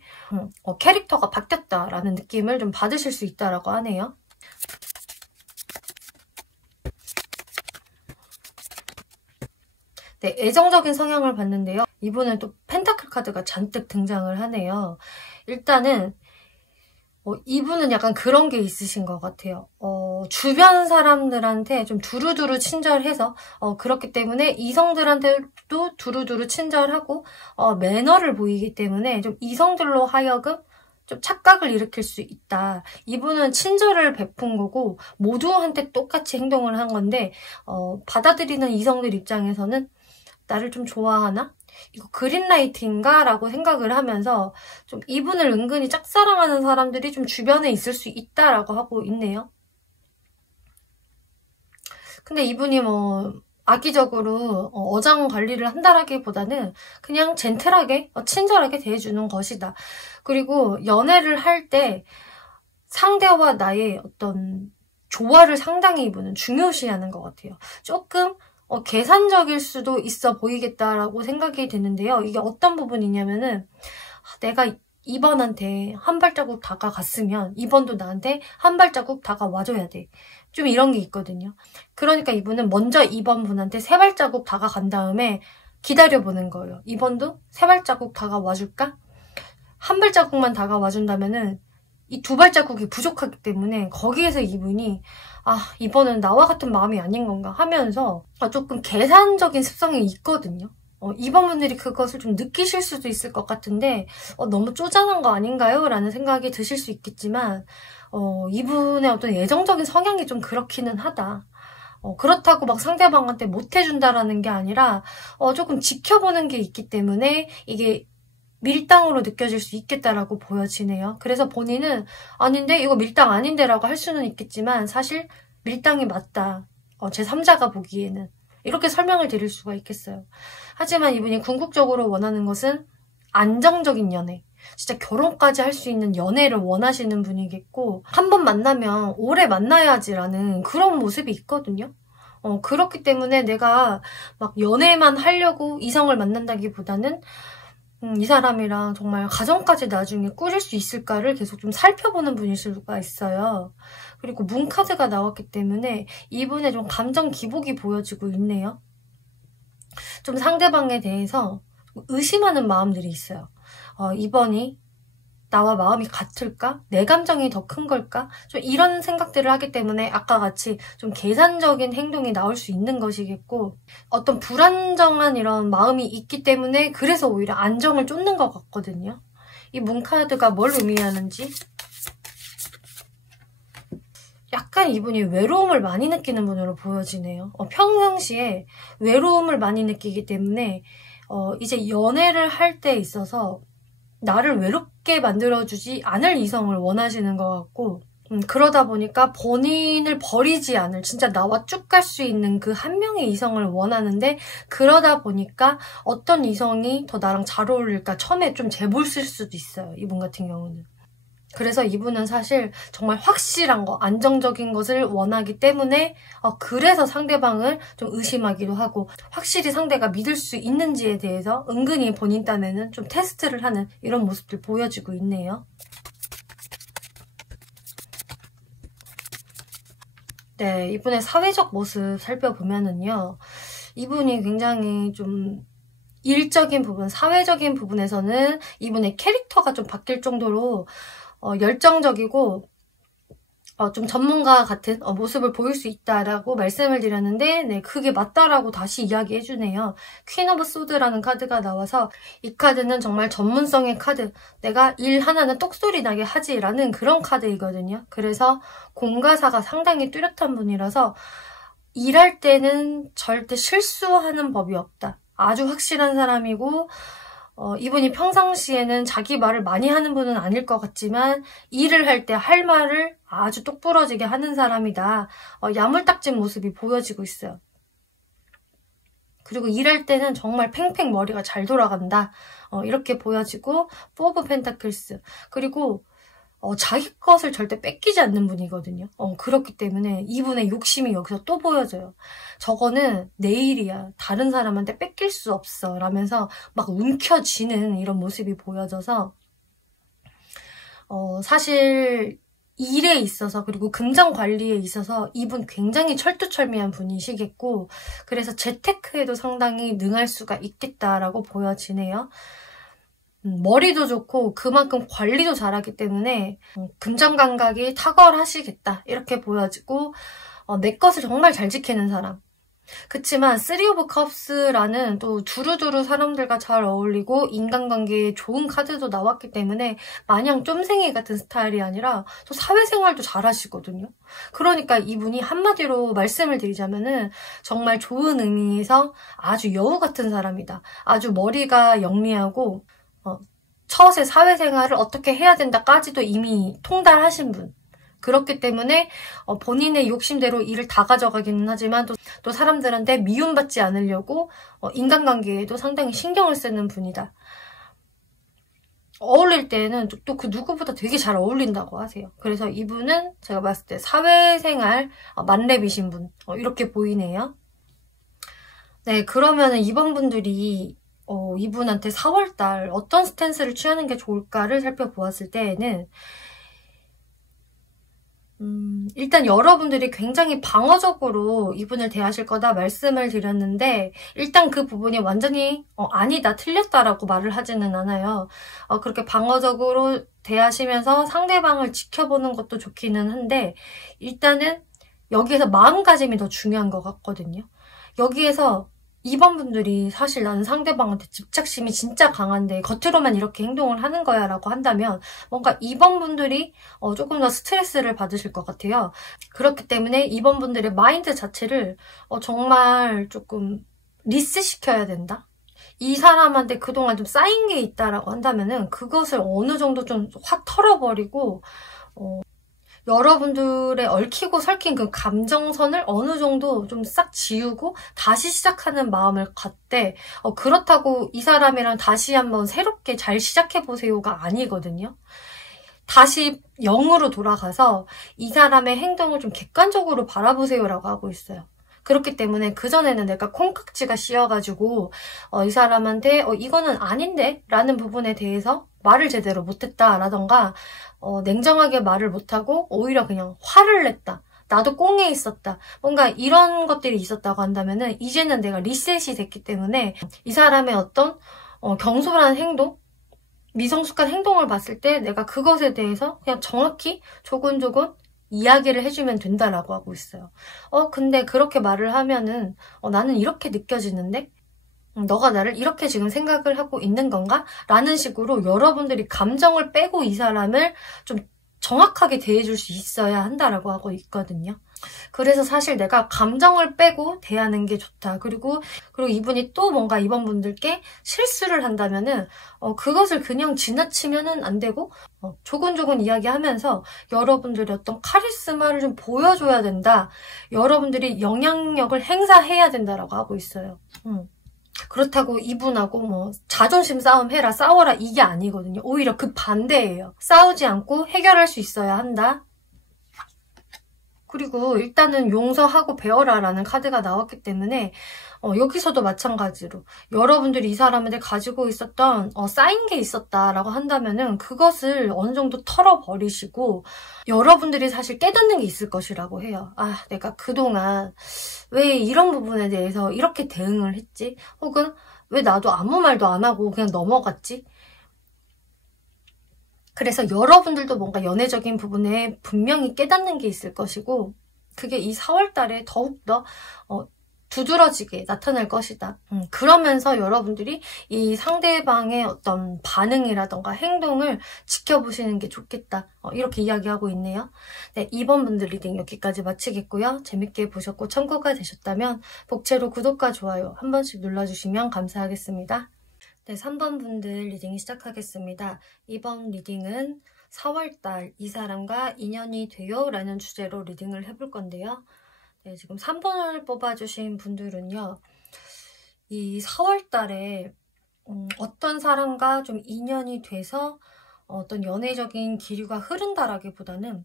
캐릭터가 바뀌었다라는 느낌을 좀 받으실 수 있다라고 하네요. 네, 애정적인 성향을 봤는데요. 이분은 또 펜타클 카드가 잔뜩 등장을 하네요. 일단은 이분은 약간 그런 게 있으신 것 같아요. 주변 사람들한테 좀 두루두루 친절해서 그렇기 때문에 이성들한테도 두루두루 친절하고 매너를 보이기 때문에 좀 이성들로 하여금 좀 착각을 일으킬 수 있다. 이분은 친절을 베푼 거고 모두한테 똑같이 행동을 한 건데 받아들이는 이성들 입장에서는 나를 좀 좋아하나? 이거 그린라이트인가? 라고 생각을 하면서 좀 이분을 은근히 짝사랑하는 사람들이 좀 주변에 있을 수 있다라고 하고 있네요. 근데 이분이 뭐 악의적으로 어장 관리를 한다라기보다는 그냥 젠틀하게 친절하게 대해주는 것이다. 그리고 연애를 할 때 상대와 나의 어떤 조화를 상당히 이분은 중요시하는 것 같아요. 조금 계산적일 수도 있어 보이겠다라고 생각이 드는데요. 이게 어떤 부분이냐면은 내가 2번한테 한 발자국 다가갔으면 2번도 나한테 한 발자국 다가와줘야 돼. 좀 이런 게 있거든요. 그러니까 이분은 먼저 2번 분한테 3발자국 다가간 다음에 기다려보는 거예요. 2번도 3발자국 다가와줄까? 한 발자국만 다가와준다면은 이 2발자국이 부족하기 때문에 거기에서 이분이 이번은 나와 같은 마음이 아닌 건가 하면서 조금 계산적인 습성이 있거든요. 이번 분들이 그것을 좀 느끼실 수도 있을 것 같은데 너무 쪼잔한 거 아닌가요? 라는 생각이 드실 수 있겠지만 이분의 어떤 애정적인 성향이 좀 그렇기는 하다. 그렇다고 막 상대방한테 못해준다라는 게 아니라 조금 지켜보는 게 있기 때문에 이게 밀당으로 느껴질 수 있겠다라고 보여지네요. 그래서 본인은 아닌데 이거 밀당 아닌데 라고 할 수는 있겠지만 사실 밀당이 맞다. 제3자가 보기에는 이렇게 설명을 드릴 수가 있겠어요. 하지만 이분이 궁극적으로 원하는 것은 안정적인 연애, 진짜 결혼까지 할 수 있는 연애를 원하시는 분이겠고 한 번 만나면 오래 만나야지라는 그런 모습이 있거든요. 그렇기 때문에 내가 막 연애만 하려고 이성을 만난다기보다는 이 사람이랑 정말 가정까지 나중에 꾸릴 수 있을까를 계속 좀 살펴보는 분일 수가 있어요. 그리고 문 카드가 나왔기 때문에 이분의 좀 감정 기복이 보여지고 있네요. 좀 상대방에 대해서 의심하는 마음들이 있어요. 이번이 나와 마음이 같을까? 내 감정이 더 큰 걸까? 좀 이런 생각들을 하기 때문에 아까 같이 좀 계산적인 행동이 나올 수 있는 것이겠고 어떤 불안정한 이런 마음이 있기 때문에 그래서 오히려 안정을 쫓는 것 같거든요. 이 문카드가 뭘 의미하는지 약간 이분이 외로움을 많이 느끼는 분으로 보여지네요. 평상시에 외로움을 많이 느끼기 때문에 이제 연애를 할 때 있어서 나를 외롭게 만들어주지 않을 이성을 원하시는 것 같고 그러다 보니까 본인을 버리지 않을 진짜 나와 쭉 갈 수 있는 그 한 명의 이성을 원하는데 그러다 보니까 어떤 이성이 더 나랑 잘 어울릴까 처음에 좀 재볼 쓸 수도 있어요. 이분 같은 경우는. 그래서 이분은 사실 정말 확실한 거, 안정적인 것을 원하기 때문에 그래서 상대방을 좀 의심하기도 하고 확실히 상대가 믿을 수 있는지에 대해서 은근히 본인 딴에는 좀 테스트를 하는 이런 모습들 보여지고 있네요. 네, 이분의 사회적 모습 살펴보면은요. 이분이 굉장히 좀 일적인 부분, 사회적인 부분에서는 이분의 캐릭터가 좀 바뀔 정도로 열정적이고 좀 전문가 같은 모습을 보일 수 있다라고 말씀을 드렸는데 네, 그게 맞다라고 다시 이야기해주네요. 퀸 오브 소드라는 카드가 나와서 이 카드는 정말 전문성의 카드, 내가 일 하나는 똑소리 나게 하지라는 그런 카드이거든요. 그래서 공과사가 상당히 뚜렷한 분이라서 일할 때는 절대 실수하는 법이 없다. 아주 확실한 사람이고 이분이 평상시에는 자기 말을 많이 하는 분은 아닐 것 같지만 일을 할 때 할 말을 아주 똑부러지게 하는 사람이다. 야물딱진 모습이 보여지고 있어요. 그리고 일할 때는 정말 팽팽 머리가 잘 돌아간다. 이렇게 보여지고 포브 펜타클스 그리고 자기 것을 절대 뺏기지 않는 분이거든요. 그렇기 때문에 이분의 욕심이 여기서 또 보여져요. 저거는 내 일이야. 다른 사람한테 뺏길 수 없어. 라면서 막 움켜쥐는 이런 모습이 보여져서 사실 일에 있어서 그리고 금전 관리에 있어서 이분 굉장히 철두철미한 분이시겠고 그래서 재테크에도 상당히 능할 수가 있겠다라고 보여지네요. 머리도 좋고 그만큼 관리도 잘하기 때문에 금전 감각이 탁월하시겠다 이렇게 보여지고 내 것을 정말 잘 지키는 사람. 그치만 3 오브 컵스라는 또 두루두루 사람들과 잘 어울리고 인간관계에 좋은 카드도 나왔기 때문에 마냥 쫌생이 같은 스타일이 아니라 또 사회생활도 잘하시거든요. 그러니까 이분이 한마디로 말씀을 드리자면은 정말 좋은 의미에서 아주 여우 같은 사람이다. 아주 머리가 영리하고 처세 사회생활을 어떻게 해야 된다까지도 이미 통달하신 분. 그렇기 때문에 본인의 욕심대로 일을 다 가져가기는 하지만 또 사람들한테 미움받지 않으려고 인간관계에도 상당히 신경을 쓰는 분이다. 어울릴 때는 또 그 누구보다 되게 잘 어울린다고 하세요. 그래서 이분은 제가 봤을 때 사회생활 만렙이신 분 이렇게 보이네요. 네, 그러면은 이번 분들이 이분한테 4월달 어떤 스탠스를 취하는 게 좋을까를 살펴보았을 때에는 일단 여러분들이 굉장히 방어적으로 이분을 대하실 거다 말씀을 드렸는데 일단 그 부분이 완전히 아니다, 틀렸다라고 말을 하지는 않아요. 그렇게 방어적으로 대하시면서 상대방을 지켜보는 것도 좋기는 한데 일단은 여기에서 마음가짐이 더 중요한 것 같거든요. 여기에서 이번 분들이 사실 나는 상대방한테 집착심이 진짜 강한데 겉으로만 이렇게 행동을 하는 거야 라고 한다면 뭔가 이번 분들이 조금 더 스트레스를 받으실 것 같아요. 그렇기 때문에 이번 분들의 마인드 자체를 정말 조금 리셋시켜야 된다. 이 사람한테 그동안 좀 쌓인 게 있다라고 한다면은 그것을 어느 정도 좀 확 털어버리고 여러분들의 얽히고 설킨 그 감정선을 어느 정도 좀 싹 지우고 다시 시작하는 마음을 갖되 그렇다고 이 사람이랑 다시 한번 새롭게 잘 시작해보세요가 아니거든요. 다시 0으로 돌아가서 이 사람의 행동을 좀 객관적으로 바라보세요라고 하고 있어요. 그렇기 때문에 그전에는 내가 콩깍지가 씌어가지고 이 사람한테 이거는 아닌데? 라는 부분에 대해서 말을 제대로 못했다라던가 냉정하게 말을 못하고 오히려 그냥 화를 냈다. 나도 꽁에 있었다. 뭔가 이런 것들이 있었다고 한다면은 이제는 내가 리셋이 됐기 때문에 이 사람의 어떤 경솔한 행동? 미성숙한 행동을 봤을 때 내가 그것에 대해서 그냥 정확히 조곤조곤 이야기를 해주면 된다라고 하고 있어요. 근데 그렇게 말을 하면은 나는 이렇게 느껴지는데? 너가 나를 이렇게 지금 생각을 하고 있는 건가? 라는 식으로 여러분들이 감정을 빼고 이 사람을 좀 정확하게 대해줄 수 있어야 한다라고 하고 있거든요. 그래서 사실 내가 감정을 빼고 대하는 게 좋다. 그리고 이분이 또 뭔가 이번 분들께 실수를 한다면은 그것을 그냥 지나치면은 안 되고 조곤조곤 이야기하면서 여러분들의 어떤 카리스마를 좀 보여줘야 된다. 여러분들이 영향력을 행사해야 된다라고 하고 있어요. 그렇다고 이분하고 뭐 자존심 싸움 해라, 싸워라 이게 아니거든요. 오히려 그 반대예요. 싸우지 않고 해결할 수 있어야 한다. 그리고 일단은 용서하고 배워라 라는 카드가 나왔기 때문에 여기서도 마찬가지로 여러분들이 이 사람한테 가지고 있었던 쌓인 게 있었다라고 한다면은 그것을 어느 정도 털어버리시고 여러분들이 사실 깨닫는 게 있을 것이라고 해요. 내가 그동안 왜 이런 부분에 대해서 이렇게 대응을 했지? 혹은 왜 나도 아무 말도 안 하고 그냥 넘어갔지? 그래서 여러분들도 뭔가 연애적인 부분에 분명히 깨닫는 게 있을 것이고 그게 이 4월 달에 더욱더 두드러지게 나타날 것이다. 그러면서 여러분들이 이 상대방의 어떤 반응이라던가 행동을 지켜보시는 게 좋겠다. 이렇게 이야기하고 있네요. 네, 이번 분들 리딩 여기까지 마치겠고요. 재밌게 보셨고 참고가 되셨다면 복채로 구독과 좋아요 한 번씩 눌러주시면 감사하겠습니다. 네, 3번 분들 리딩 시작하겠습니다. 이번 리딩은 4월달 이 사람과 인연이 돼요 라는 주제로 리딩을 해볼 건데요. 네, 지금 3번을 뽑아주신 분들은요. 이 4월달에 어떤 사람과 좀 인연이 돼서 어떤 연애적인 기류가 흐른다라기보다는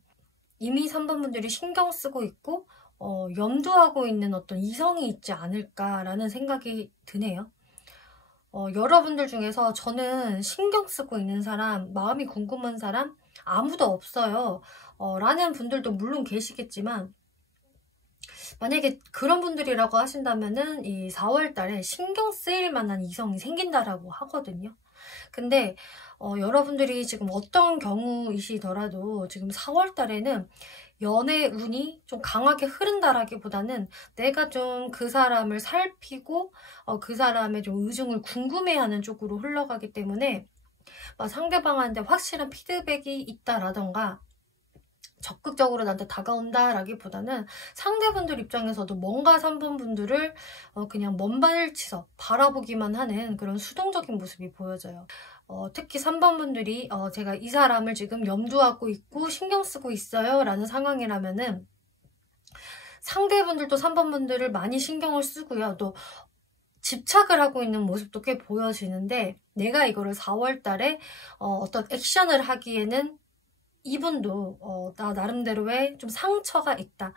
이미 3번 분들이 신경 쓰고 있고 염두하고 있는 어떤 이성이 있지 않을까라는 생각이 드네요. 여러분들 중에서 저는 신경 쓰고 있는 사람, 마음이 궁금한 사람, 아무도 없어요. 라는 분들도 물론 계시겠지만, 만약에 그런 분들이라고 하신다면은 이 4월 달에 신경 쓰일 만한 이성이 생긴다라고 하거든요. 근데 여러분들이 지금 어떤 경우이시더라도 지금 4월 달에는 연애 운이 좀 강하게 흐른다라기보다는 내가 좀 그 사람을 살피고 그 사람의 좀 의중을 궁금해하는 쪽으로 흘러가기 때문에 상대방한테 확실한 피드백이 있다라던가 적극적으로 나한테 다가온다라기보다는 상대분들 입장에서도 뭔가 3번 분들을 그냥 먼발치서 바라보기만 하는 그런 수동적인 모습이 보여져요. 특히 3번 분들이 제가 이 사람을 지금 염두하고 있고 신경 쓰고 있어요 라는 상황이라면은 상대분들도 3번 분들을 많이 신경을 쓰고요. 또 집착을 하고 있는 모습도 꽤 보여지는데, 내가 이거를 4월 달에 어떤 액션을 하기에는 이분도 나 나름대로의 좀 상처가 있다.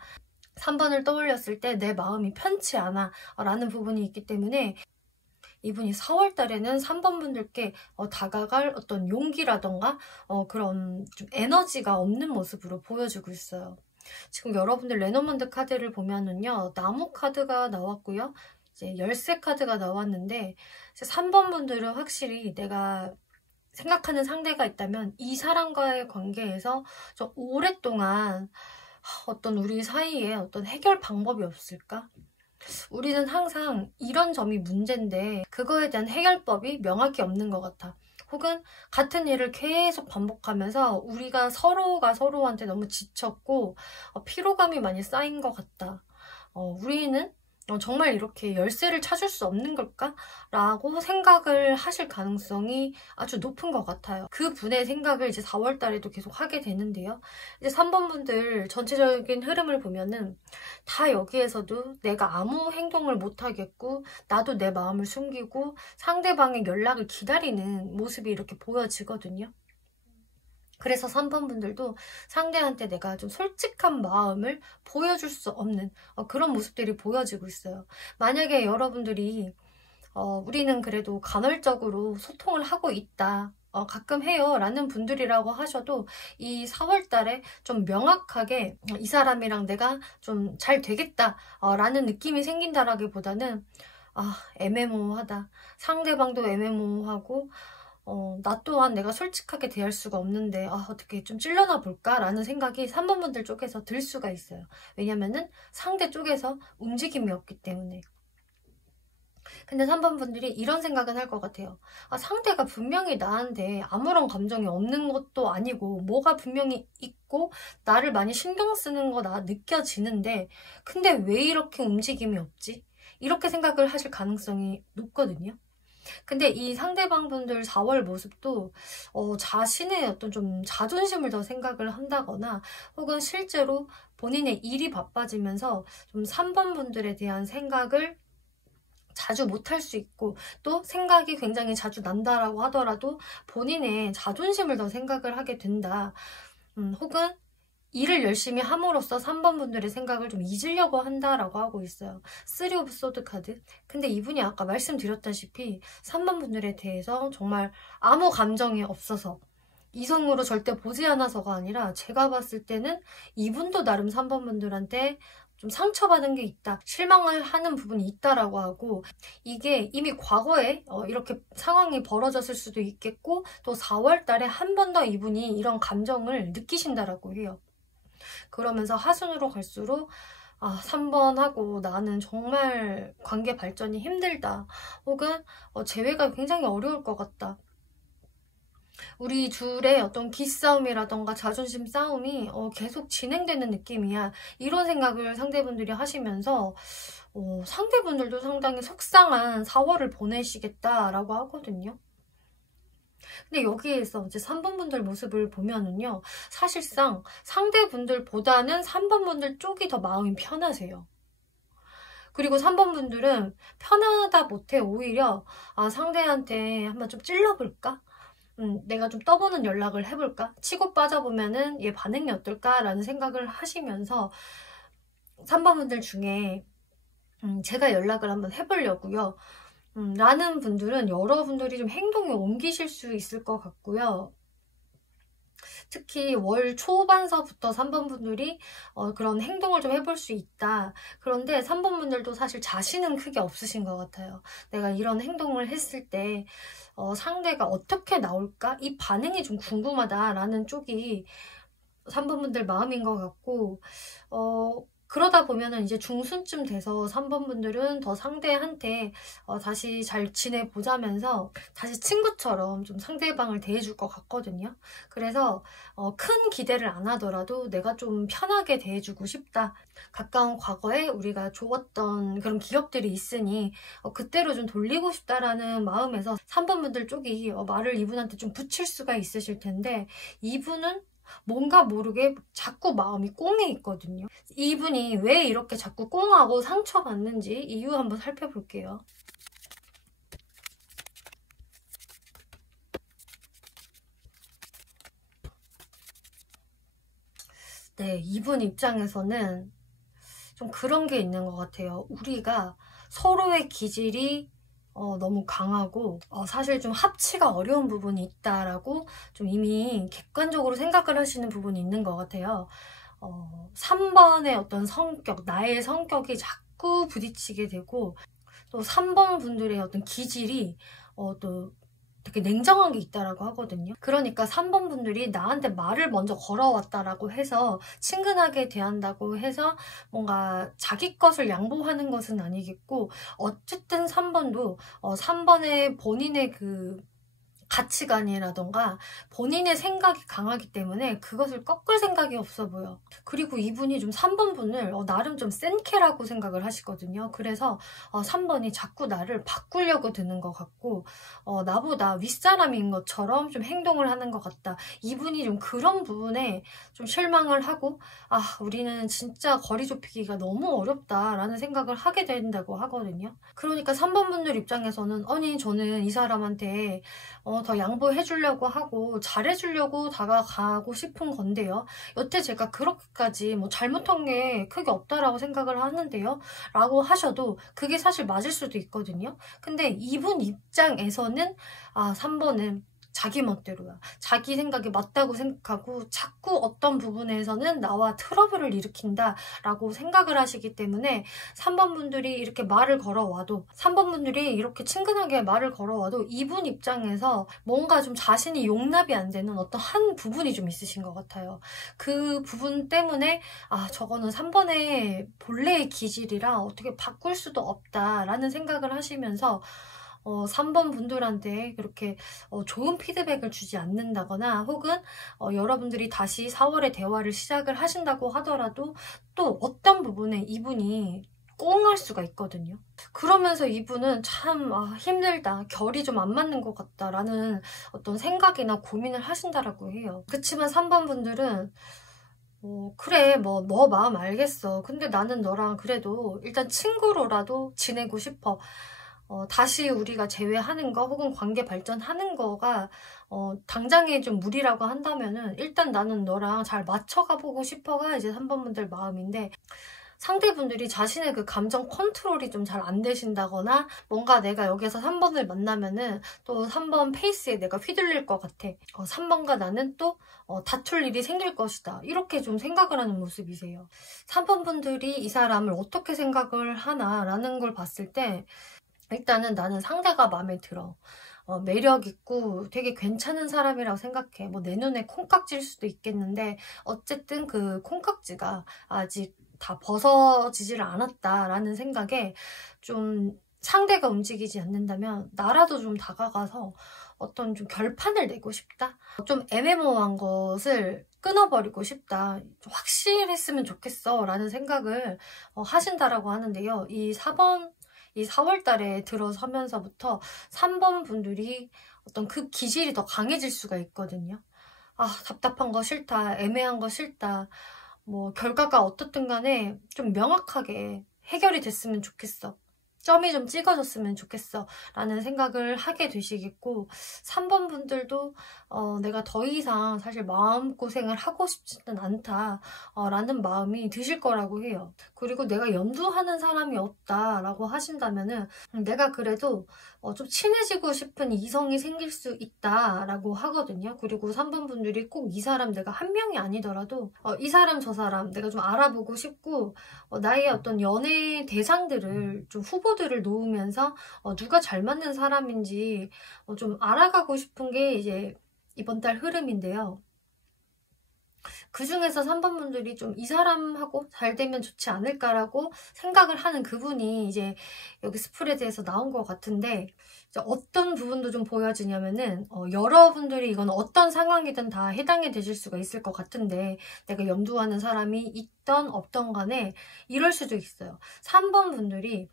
3번을 떠올렸을 때 내 마음이 편치 않아 라는 부분이 있기 때문에 이분이 4월 달에는 3번 분들께 다가갈 어떤 용기라던가 그런 좀 에너지가 없는 모습으로 보여주고 있어요. 지금 여러분들 레노먼드 카드를 보면은요, 나무 카드가 나왔고요, 이제 열쇠 카드가 나왔는데, 3번 분들은 확실히 내가 생각하는 상대가 있다면 이 사람과의 관계에서 좀 오랫동안 어떤 우리 사이에 어떤 해결 방법이 없을까? 우리는 항상 이런 점이 문제인데 그거에 대한 해결법이 명확히 없는 것 같아. 혹은 같은 일을 계속 반복하면서 우리가 서로가 서로한테 너무 지쳤고 피로감이 많이 쌓인 것 같다. 우리는 정말 이렇게 열쇠를 찾을 수 없는 걸까? 라고 생각을 하실 가능성이 아주 높은 것 같아요. 그 분의 생각을 이제 4월 달에도 계속 하게 되는데요. 이제 3번 분들 전체적인 흐름을 보면은 다 여기에서도 내가 아무 행동을 못 하겠고, 나도 내 마음을 숨기고 상대방의 연락을 기다리는 모습이 이렇게 보여지거든요. 그래서 3번 분들도 상대한테 내가 좀 솔직한 마음을 보여줄 수 없는 그런 모습들이 보여지고 있어요. 만약에 여러분들이 우리는 그래도 간헐적으로 소통을 하고 있다, 가끔 해요 라는 분들이라고 하셔도 이 4월 달에 좀 명확하게 이 사람이랑 내가 좀 잘 되겠다 라는 느낌이 생긴다라기보다는 애매모호하다, 상대방도 애매모호하고 나 또한 내가 솔직하게 대할 수가 없는데 어떻게 좀 찔러나 볼까? 라는 생각이 3번 분들 쪽에서 들 수가 있어요. 왜냐면은 상대 쪽에서 움직임이 없기 때문에. 근데 3번 분들이 이런 생각은 할 것 같아요. 상대가 분명히 나한테 아무런 감정이 없는 것도 아니고 뭐가 분명히 있고 나를 많이 신경 쓰는 거 나 느껴지는데 근데 왜 이렇게 움직임이 없지? 이렇게 생각을 하실 가능성이 높거든요. 근데 이 상대방 분들 4월 모습도 자신의 어떤 좀 자존심을 더 생각을 한다거나 혹은 실제로 본인의 일이 바빠지면서 좀 3번 분들에 대한 생각을 자주 못할 수 있고, 또 생각이 굉장히 자주 난다라고 하더라도 본인의 자존심을 더 생각을 하게 된다. 혹은 일을 열심히 함으로써 3번 분들의 생각을 좀 잊으려고 한다라고 하고 있어요. 3 오브 소드 카드. 근데 이분이 아까 말씀드렸다시피 3번 분들에 대해서 정말 아무 감정이 없어서 이성으로 절대 보지 않아서가 아니라 제가 봤을 때는 이분도 나름 3번 분들한테 좀 상처받은 게 있다, 실망을 하는 부분이 있다라고 하고, 이게 이미 과거에 이렇게 상황이 벌어졌을 수도 있겠고, 또 4월 달에 한 번 더 이분이 이런 감정을 느끼신다라고 해요. 그러면서 하순으로 갈수록 3번하고 나는 정말 관계 발전이 힘들다, 혹은 재회가 굉장히 어려울 것 같다, 우리 둘의 어떤 기싸움이라던가 자존심 싸움이 계속 진행되는 느낌이야, 이런 생각을 상대분들이 하시면서 상대분들도 상당히 속상한 4월을 보내시겠다라고 하거든요. 근데 여기에서 이제 3번 분들 모습을 보면은요, 사실상 상대분들보다는 3번 분들 쪽이 더 마음이 편하세요. 그리고 3번 분들은 편하다 못해 오히려 상대한테 한번 좀 찔러볼까? 내가 좀 떠보는 연락을 해볼까? 치고 빠져보면은 얘 반응이 어떨까라는 생각을 하시면서 3번 분들 중에 제가 연락을 한번 해보려고요 라는 분들은 여러분들이 좀 행동에 옮기실 수 있을 것 같고요. 특히 월 초반서부터 3번 분들이 그런 행동을 좀 해볼 수 있다. 그런데 3번 분들도 사실 자신은 크게 없으신 것 같아요. 내가 이런 행동을 했을 때 상대가 어떻게 나올까? 이 반응이 좀 궁금하다라는 쪽이 3번 분들 마음인 것 같고, 그러다 보면은 이제 중순쯤 돼서 3번 분들은 더 상대한테 다시 잘 지내보자면서 다시 친구처럼 좀 상대방을 대해줄 것 같거든요. 그래서 큰 기대를 안 하더라도 내가 좀 편하게 대해주고 싶다. 가까운 과거에 우리가 좋았던 그런 기억들이 있으니 그때로 좀 돌리고 싶다라는 마음에서 3번 분들 쪽이 말을 이분한테 좀 붙일 수가 있으실 텐데, 이분은 뭔가 모르게 자꾸 마음이 꽁해 있거든요. 이분이 왜 이렇게 자꾸 꽁하고 상처받는지 이유 한번 살펴볼게요. 네, 이분 입장에서는 좀 그런 게 있는 것 같아요. 우리가 서로의 기질이 너무 강하고 사실 좀 합치가 어려운 부분이 있다라고 좀 이미 객관적으로 생각을 하시는 부분이 있는 것 같아요. 3번의 어떤 성격, 나의 성격이 자꾸 부딪히게 되고, 또 3번 분들의 어떤 기질이 또 되게 냉정한 게 있다라고 하거든요. 그러니까 3번 분들이 나한테 말을 먼저 걸어왔다라고 해서 친근하게 대한다고 해서 뭔가 자기 것을 양보하는 것은 아니겠고, 어쨌든 3번도 3번의 본인의 그 가치관이라던가 본인의 생각이 강하기 때문에 그것을 꺾을 생각이 없어 보여. 그리고 이분이 좀 3번 분을 나름 좀 센 캐라고 생각을 하시거든요. 그래서 3번이 자꾸 나를 바꾸려고 드는 것 같고, 나보다 윗사람인 것처럼 좀 행동을 하는 것 같다. 이분이 좀 그런 부분에 좀 실망을 하고, 우리는 진짜 거리 좁히기가 너무 어렵다라는 생각을 하게 된다고 하거든요. 그러니까 3번 분들 입장에서는 아니 저는 이 사람한테 더 양보해 주려고 하고 잘해 주려고 다가가고 싶은 건데요. 여태 제가 그렇게까지 뭐 잘못한 게 크게 없다라고 생각을 하는데요. 라고 하셔도 그게 사실 맞을 수도 있거든요. 근데 이분 입장에서는 3번은 자기 멋대로야. 자기 생각이 맞다고 생각하고 자꾸 어떤 부분에서는 나와 트러블을 일으킨다 라고 생각을 하시기 때문에 3번 분들이 이렇게 말을 걸어와도, 3번 분들이 이렇게 친근하게 말을 걸어와도 이분 입장에서 뭔가 좀 자신이 용납이 안 되는 어떤 한 부분이 좀 있으신 것 같아요. 그 부분 때문에 저거는 3번의 본래의 기질이라 어떻게 바꿀 수도 없다라는 생각을 하시면서 3번 분들한테 그렇게 좋은 피드백을 주지 않는다거나, 혹은 여러분들이 다시 4월에 대화를 시작을 하신다고 하더라도 또 어떤 부분에 이분이 꽁할 수가 있거든요. 그러면서 이분은 참 힘들다, 결이 좀 안 맞는 것 같다라는 어떤 생각이나 고민을 하신다라고 해요. 그치만 3번 분들은 그래, 뭐, 너 마음 알겠어. 근데 나는 너랑 그래도 일단 친구로라도 지내고 싶어. 다시 우리가 재회하는 거 혹은 관계 발전하는 거가 당장에 좀 무리라고 한다면은 일단 나는 너랑 잘 맞춰가 보고 싶어가 이제 3번 분들 마음인데, 상대분들이 자신의 그 감정 컨트롤이 좀 잘 안 되신다거나, 뭔가 내가 여기서 3번을 만나면은 또 3번 페이스에 내가 휘둘릴 것 같아. 3번과 나는 또 다툴 일이 생길 것이다. 이렇게 좀 생각을 하는 모습이세요. 3번 분들이 이 사람을 어떻게 생각을 하나라는 걸 봤을 때, 일단은 나는 상대가 마음에 들어. 매력 있고 되게 괜찮은 사람이라고 생각해. 뭐 내 눈에 콩깍지일 수도 있겠는데 어쨌든 그 콩깍지가 아직 다 벗어지지를 않았다라는 생각에, 좀 상대가 움직이지 않는다면 나라도 좀 다가가서 어떤 좀 결판을 내고 싶다? 좀 애매모호한 것을 끊어버리고 싶다. 확실했으면 좋겠어 라는 생각을 하신다라고 하는데요. 이 4월 달에 들어서면서부터 3번 분들이 어떤 그 기질이 더 강해질 수가 있거든요. 답답한 거 싫다, 애매한 거 싫다, 뭐 결과가 어떻든 간에 좀 명확하게 해결이 됐으면 좋겠어, 점이 좀 찍어졌으면 좋겠어 라는 생각을 하게 되시겠고, 3번 분들도 내가 더 이상 사실 마음고생을 하고 싶지는 않다 라는 마음이 드실 거라고 해요. 그리고 내가 염두하는 사람이 없다라고 하신다면은 내가 그래도 좀 친해지고 싶은 이성이 생길 수 있다라고 하거든요. 그리고 3번 분들이 꼭 이 사람 내가 한 명이 아니더라도 이 사람 저 사람 내가 좀 알아보고 싶고 나의 어떤 연애 대상들을 좀 후보들을 놓으면서 누가 잘 맞는 사람인지 좀 알아가고 싶은 게 이제 이번 달 흐름인데요. 그 중에서 3번 분들이 좀 이 사람하고 잘 되면 좋지 않을까라고 생각을 하는 그분이 이제 여기 스프레드에서 나온 것 같은데, 어떤 부분도 좀 보여지냐면은 여러분들이 이건 어떤 상황이든 다 해당이 되실 수가 있을 것 같은데, 내가 염두하는 사람이 있던 없던 간에 이럴 수도 있어요. 3번 분들이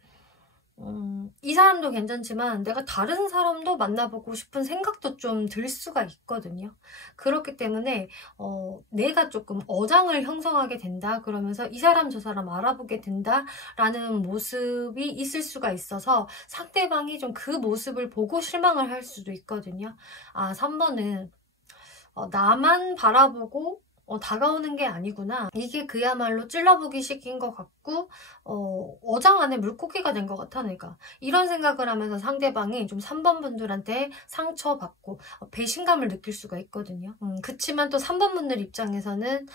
이 사람도 괜찮지만 내가 다른 사람도 만나보고 싶은 생각도 좀 들 수가 있거든요. 그렇기 때문에 내가 조금 어장을 형성하게 된다 그러면서 이 사람 저 사람 알아보게 된다라는 모습이 있을 수가 있어서 상대방이 좀 그 모습을 보고 실망을 할 수도 있거든요. 3번은 나만 바라보고 다가오는 게 아니구나. 이게 그야말로 찔러보기 식인 것 같고 어장 안에 물고기가 된 것 같아 내가. 이런 생각을 하면서 상대방이 좀 3번 분들한테 상처받고 배신감을 느낄 수가 있거든요. 그치만 또 3번 분들 입장에서는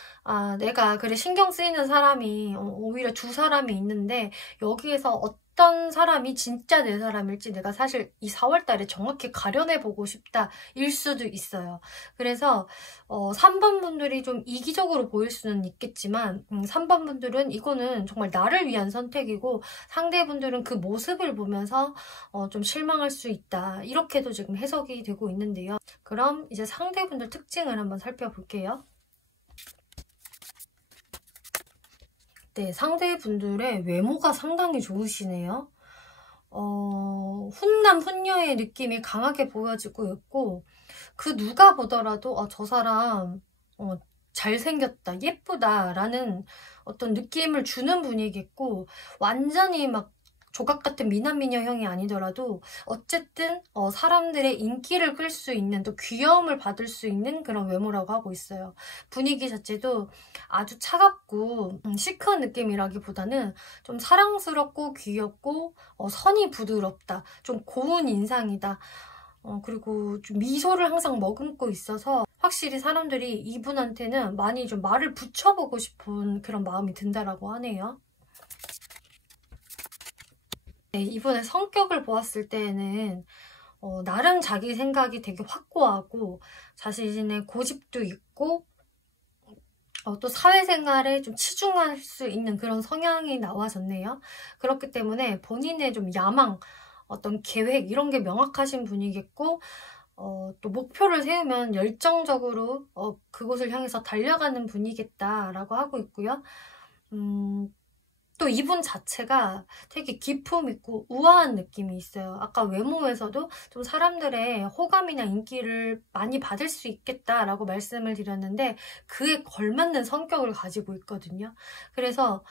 내가 그래 신경 쓰이는 사람이 오히려 두 사람이 있는데 여기에서 어떤 사람이 진짜 내 사람일지 내가 사실 이 4월 달에 정확히 가려내보고 싶다 일 수도 있어요. 그래서 3번 분들이 좀 이기적으로 보일 수는 있겠지만 3번 분들은 이거는 정말 나를 위한 선택이고 상대분들은 그 모습을 보면서 좀 실망할 수 있다. 이렇게도 지금 해석이 되고 있는데요. 그럼 이제 상대분들 특징을 한번 살펴볼게요. 네, 상대분들의 외모가 상당히 좋으시네요. 훈남, 훈녀의 느낌이 강하게 보여지고 있고, 그 누가 보더라도 저 사람 잘생겼다, 예쁘다 라는 어떤 느낌을 주는 분이겠고, 완전히 막 조각 같은 미남미녀형이 아니더라도 어쨌든 사람들의 인기를 끌 수 있는, 또 귀여움을 받을 수 있는 그런 외모라고 하고 있어요. 분위기 자체도 아주 차갑고 시크한 느낌이라기보다는 좀 사랑스럽고 귀엽고 선이 부드럽다, 좀 고운 인상이다. 그리고 좀 미소를 항상 머금고 있어서 확실히 사람들이 이분한테는 많이 좀 말을 붙여보고 싶은 그런 마음이 든다라고 하네요. 네, 이분의 성격을 보았을 때에는 나름 자기 생각이 되게 확고하고 자신의 고집도 있고 또 사회생활에 좀 치중할 수 있는 그런 성향이 나와졌네요. 그렇기 때문에 본인의 좀 야망, 어떤 계획 이런 게 명확하신 분이겠고 또 목표를 세우면 열정적으로 그곳을 향해서 달려가는 분이겠다라고 하고 있고요. 또 이분 자체가 되게 기품 있고 우아한 느낌이 있어요. 아까 외모에서도 좀 사람들의 호감이나 인기를 많이 받을 수 있겠다라고 말씀을 드렸는데 그에 걸맞는 성격을 가지고 있거든요. 그래서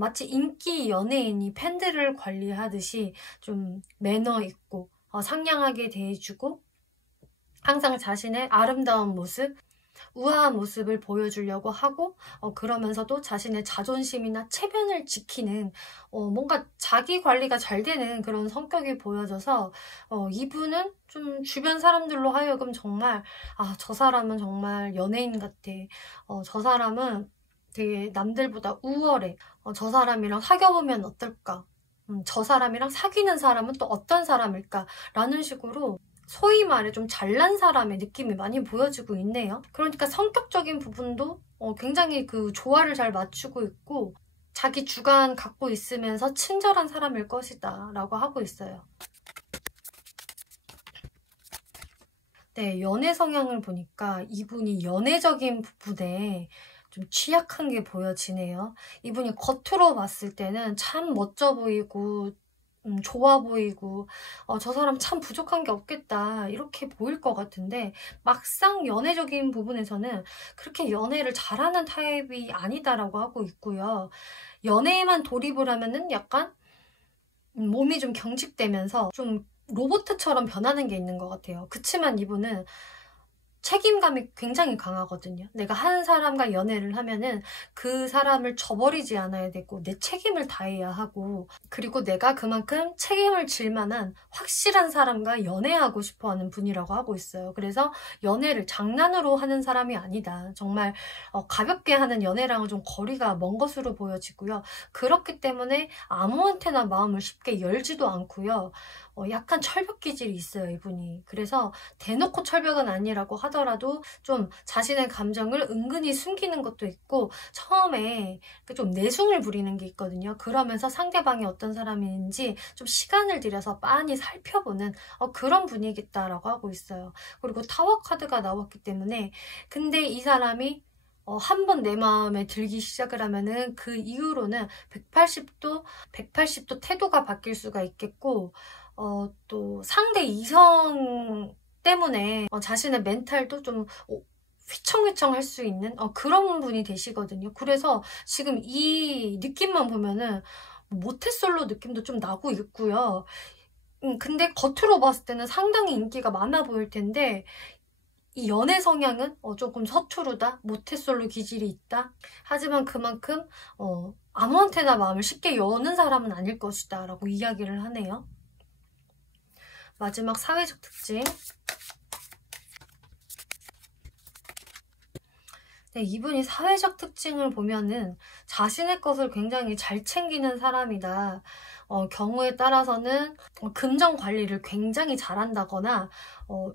마치 인기 연예인이 팬들을 관리하듯이 좀 매너 있고 상냥하게 대해주고 항상 자신의 아름다운 모습, 우아한 모습을 보여주려고 하고 그러면서도 자신의 자존심이나 체면을 지키는 뭔가 자기 관리가 잘 되는 그런 성격이 보여져서 이분은 좀 주변 사람들로 하여금 정말 저 사람은 정말 연예인 같아. 저 사람은 되게 남들보다 우월해. 저 사람이랑 사귀어보면 어떨까? 저 사람이랑 사귀는 사람은 또 어떤 사람일까? 라는 식으로 소위 말해 좀 잘난 사람의 느낌이 많이 보여지고 있네요. 그러니까 성격적인 부분도 굉장히 그 조화를 잘 맞추고 있고 자기 주관 갖고 있으면서 친절한 사람일 것이다 라고 하고 있어요. 네, 연애 성향을 보니까 이분이 연애적인 부분에 좀 취약한 게 보여지네요. 이분이 겉으로 봤을 때는 참 멋져 보이고 좋아 보이고 저 사람 참 부족한 게 없겠다 이렇게 보일 것 같은데 막상 연애적인 부분에서는 그렇게 연애를 잘하는 타입이 아니다라고 하고 있고요. 연애에만 돌입을 하면은 약간 몸이 좀 경직되면서 좀 로봇처럼 변하는 게 있는 것 같아요. 그치만 이분은 책임감이 굉장히 강하거든요. 내가 한 사람과 연애를 하면은 그 사람을 저버리지 않아야 되고 내 책임을 다해야 하고, 그리고 내가 그만큼 책임을 질 만한 확실한 사람과 연애하고 싶어 하는 분이라고 하고 있어요. 그래서 연애를 장난으로 하는 사람이 아니다. 정말 가볍게 하는 연애랑은 좀 거리가 먼 것으로 보여지고요. 그렇기 때문에 아무한테나 마음을 쉽게 열지도 않고요. 약간 철벽 기질이 있어요, 이분이. 그래서 대놓고 철벽은 아니라고 하더라도 좀 자신의 감정을 은근히 숨기는 것도 있고, 처음에 좀 내숭을 부리는 게 있거든요. 그러면서 상대방이 어떤 사람인지 좀 시간을 들여서 빤히 살펴보는 그런 분위기다라고 하고 있어요. 그리고 타워 카드가 나왔기 때문에, 근데 이 사람이 한 번 내 마음에 들기 시작을 하면은 그 이후로는 180도 태도가 바뀔 수가 있겠고, 또 상대 이성 때문에 자신의 멘탈도 좀 휘청휘청 할 수 있는 그런 분이 되시거든요. 그래서 지금 이 느낌만 보면은 모태솔로 느낌도 좀 나고 있고요. 근데 겉으로 봤을 때는 상당히 인기가 많아 보일 텐데, 이 연애 성향은 조금 서투르다, 모태솔로 기질이 있다. 하지만 그만큼 아무한테나 마음을 쉽게 여는 사람은 아닐 것이다 라고 이야기를 하네요. 마지막 사회적 특징. 네, 이분이 사회적 특징을 보면은 자신의 것을 굉장히 잘 챙기는 사람이다. 경우에 따라서는 금전 관리를 굉장히 잘한다거나,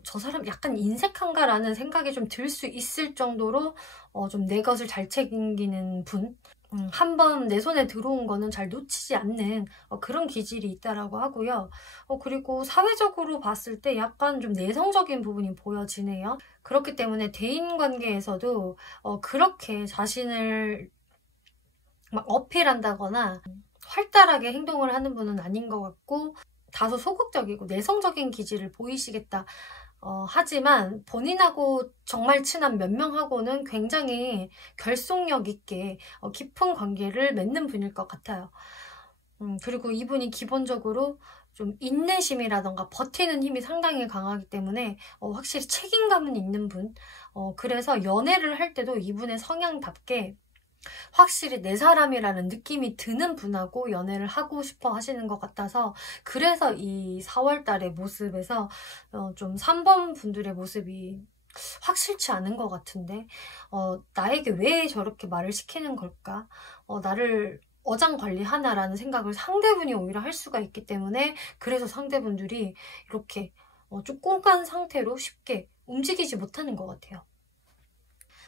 저 사람 약간 인색한가라는 생각이 좀 들 수 있을 정도로 좀 내 것을 잘 챙기는 분. 한번 내 손에 들어온 거는 잘 놓치지 않는 그런 기질이 있다라고 하고요. 그리고 사회적으로 봤을 때 약간 좀 내성적인 부분이 보여지네요. 그렇기 때문에 대인관계에서도 그렇게 자신을 막 어필한다거나 활달하게 행동을 하는 분은 아닌 것 같고, 다소 소극적이고 내성적인 기질을 보이시겠다. 하지만 본인하고 정말 친한 몇 명하고는 굉장히 결속력 있게 깊은 관계를 맺는 분일 것 같아요. 그리고 이분이 기본적으로 좀 인내심이라던가 버티는 힘이 상당히 강하기 때문에 확실히 책임감은 있는 분. 그래서 연애를 할 때도 이분의 성향답게 확실히 내 사람이라는 느낌이 드는 분하고 연애를 하고 싶어 하시는 것 같아서, 그래서 이 4월달의 모습에서 좀 3번 분들의 모습이 확실치 않은 것 같은데, 나에게 왜 저렇게 말을 시키는 걸까? 나를 어장관리하나라는 생각을 상대분이 오히려 할 수가 있기 때문에, 그래서 상대분들이 이렇게 좀 꽁한 상태로 쉽게 움직이지 못하는 것 같아요.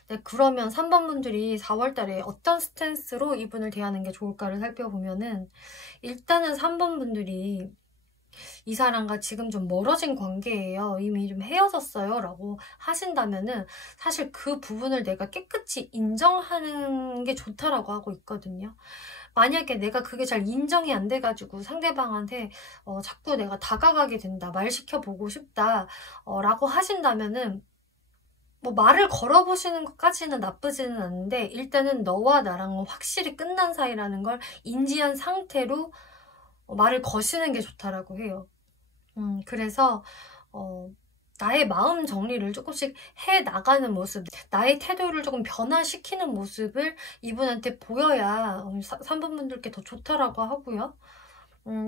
네, 그러면 3번 분들이 4월달에 어떤 스탠스로 이분을 대하는 게 좋을까를 살펴보면은, 일단은 3번 분들이 이 사람과 지금 좀 멀어진 관계예요. 이미 좀 헤어졌어요 라고 하신다면은 사실 그 부분을 내가 깨끗이 인정하는 게 좋다라고 하고 있거든요. 만약에 내가 그게 잘 인정이 안 돼가지고 상대방한테 자꾸 내가 다가가게 된다, 말 시켜보고 싶다 라고 하신다면은, 뭐 말을 걸어보시는 것까지는 나쁘지는 않은데, 일단은 너와 나랑은 확실히 끝난 사이라는 걸 인지한 상태로 말을 거시는 게 좋다라고 해요. 그래서 나의 마음 정리를 조금씩 해 나가는 모습, 나의 태도를 조금 변화시키는 모습을 이분한테 보여야 3번 분들께 더 좋다라고 하고요.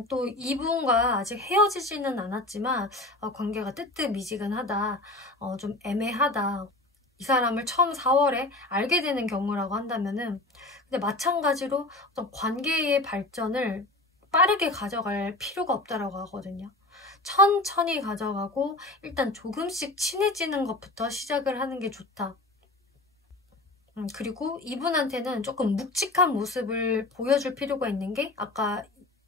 또 이분과 아직 헤어지지는 않았지만 관계가 뜨뜻미지근하다, 좀 애매하다, 이 사람을 처음 4월에 알게 되는 경우라고 한다면은, 근데 마찬가지로 어떤 관계의 발전을 빠르게 가져갈 필요가 없다라고 하거든요. 천천히 가져가고 일단 조금씩 친해지는 것부터 시작을 하는 게 좋다. 그리고 이분한테는 조금 묵직한 모습을 보여줄 필요가 있는 게, 아까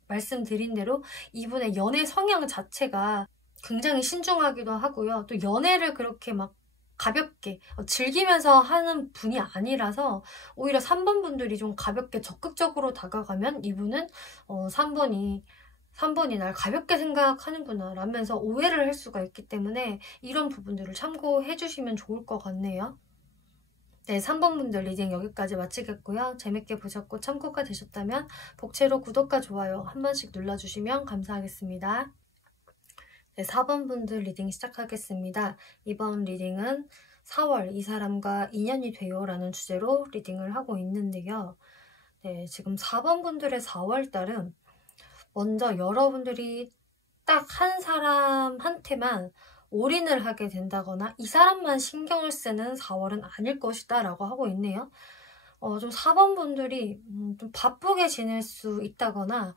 말씀드린 대로 이분의 연애 성향 자체가 굉장히 신중하기도 하고요. 또 연애를 그렇게 막 가볍게 즐기면서 하는 분이 아니라서, 오히려 3번 분들이 좀 가볍게 적극적으로 다가가면 이분은 3번이 날 가볍게 생각하는구나 라면서 오해를 할 수가 있기 때문에, 이런 부분들을 참고해 주시면 좋을 것 같네요. 네, 3번 분들 리딩 여기까지 마치겠고요. 재밌게 보셨고 참고가 되셨다면 복채로 구독과 좋아요 한 번씩 눌러주시면 감사하겠습니다. 네, 4번 분들 리딩 시작하겠습니다. 이번 리딩은 4월 이 사람과 인연이 돼요 라는 주제로 리딩을 하고 있는데요. 네, 지금 4번 분들의 4월달은 먼저 여러분들이 딱 한 사람한테만 올인을 하게 된다거나 이 사람만 신경을 쓰는 4월은 아닐 것이다 라고 하고 있네요. 좀 4번 분들이 좀 바쁘게 지낼 수 있다거나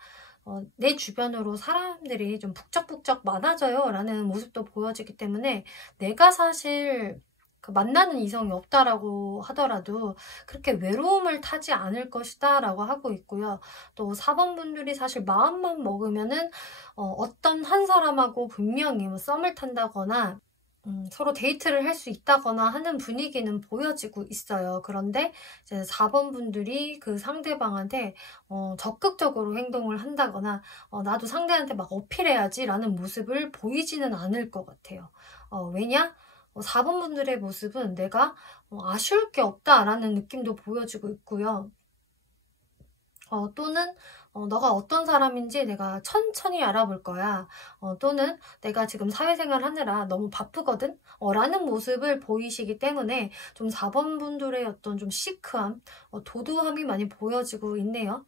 내 주변으로 사람들이 좀 북적북적 많아져요 라는 모습도 보여지기 때문에 내가 사실 그 만나는 이성이 없다라고 하더라도 그렇게 외로움을 타지 않을 것이다 라고 하고 있고요. 또 4번 분들이 사실 마음만 먹으면은 어떤 한 사람하고 분명히 뭐 썸을 탄다거나 서로 데이트를 할 수 있다거나 하는 분위기는 보여지고 있어요. 그런데 이제 4번 분들이 그 상대방한테 적극적으로 행동을 한다거나 나도 상대한테 막 어필해야지 라는 모습을 보이지는 않을 것 같아요. 왜냐? 4번 분들의 모습은 내가 아쉬울 게 없다라는 느낌도 보여지고 있고요. 또는 너가 어떤 사람인지 내가 천천히 알아볼 거야. 또는 내가 지금 사회생활 하느라 너무 바쁘거든? 라는 모습을 보이시기 때문에 좀 4번 분들의 어떤 좀 시크함, 도도함이 많이 보여지고 있네요.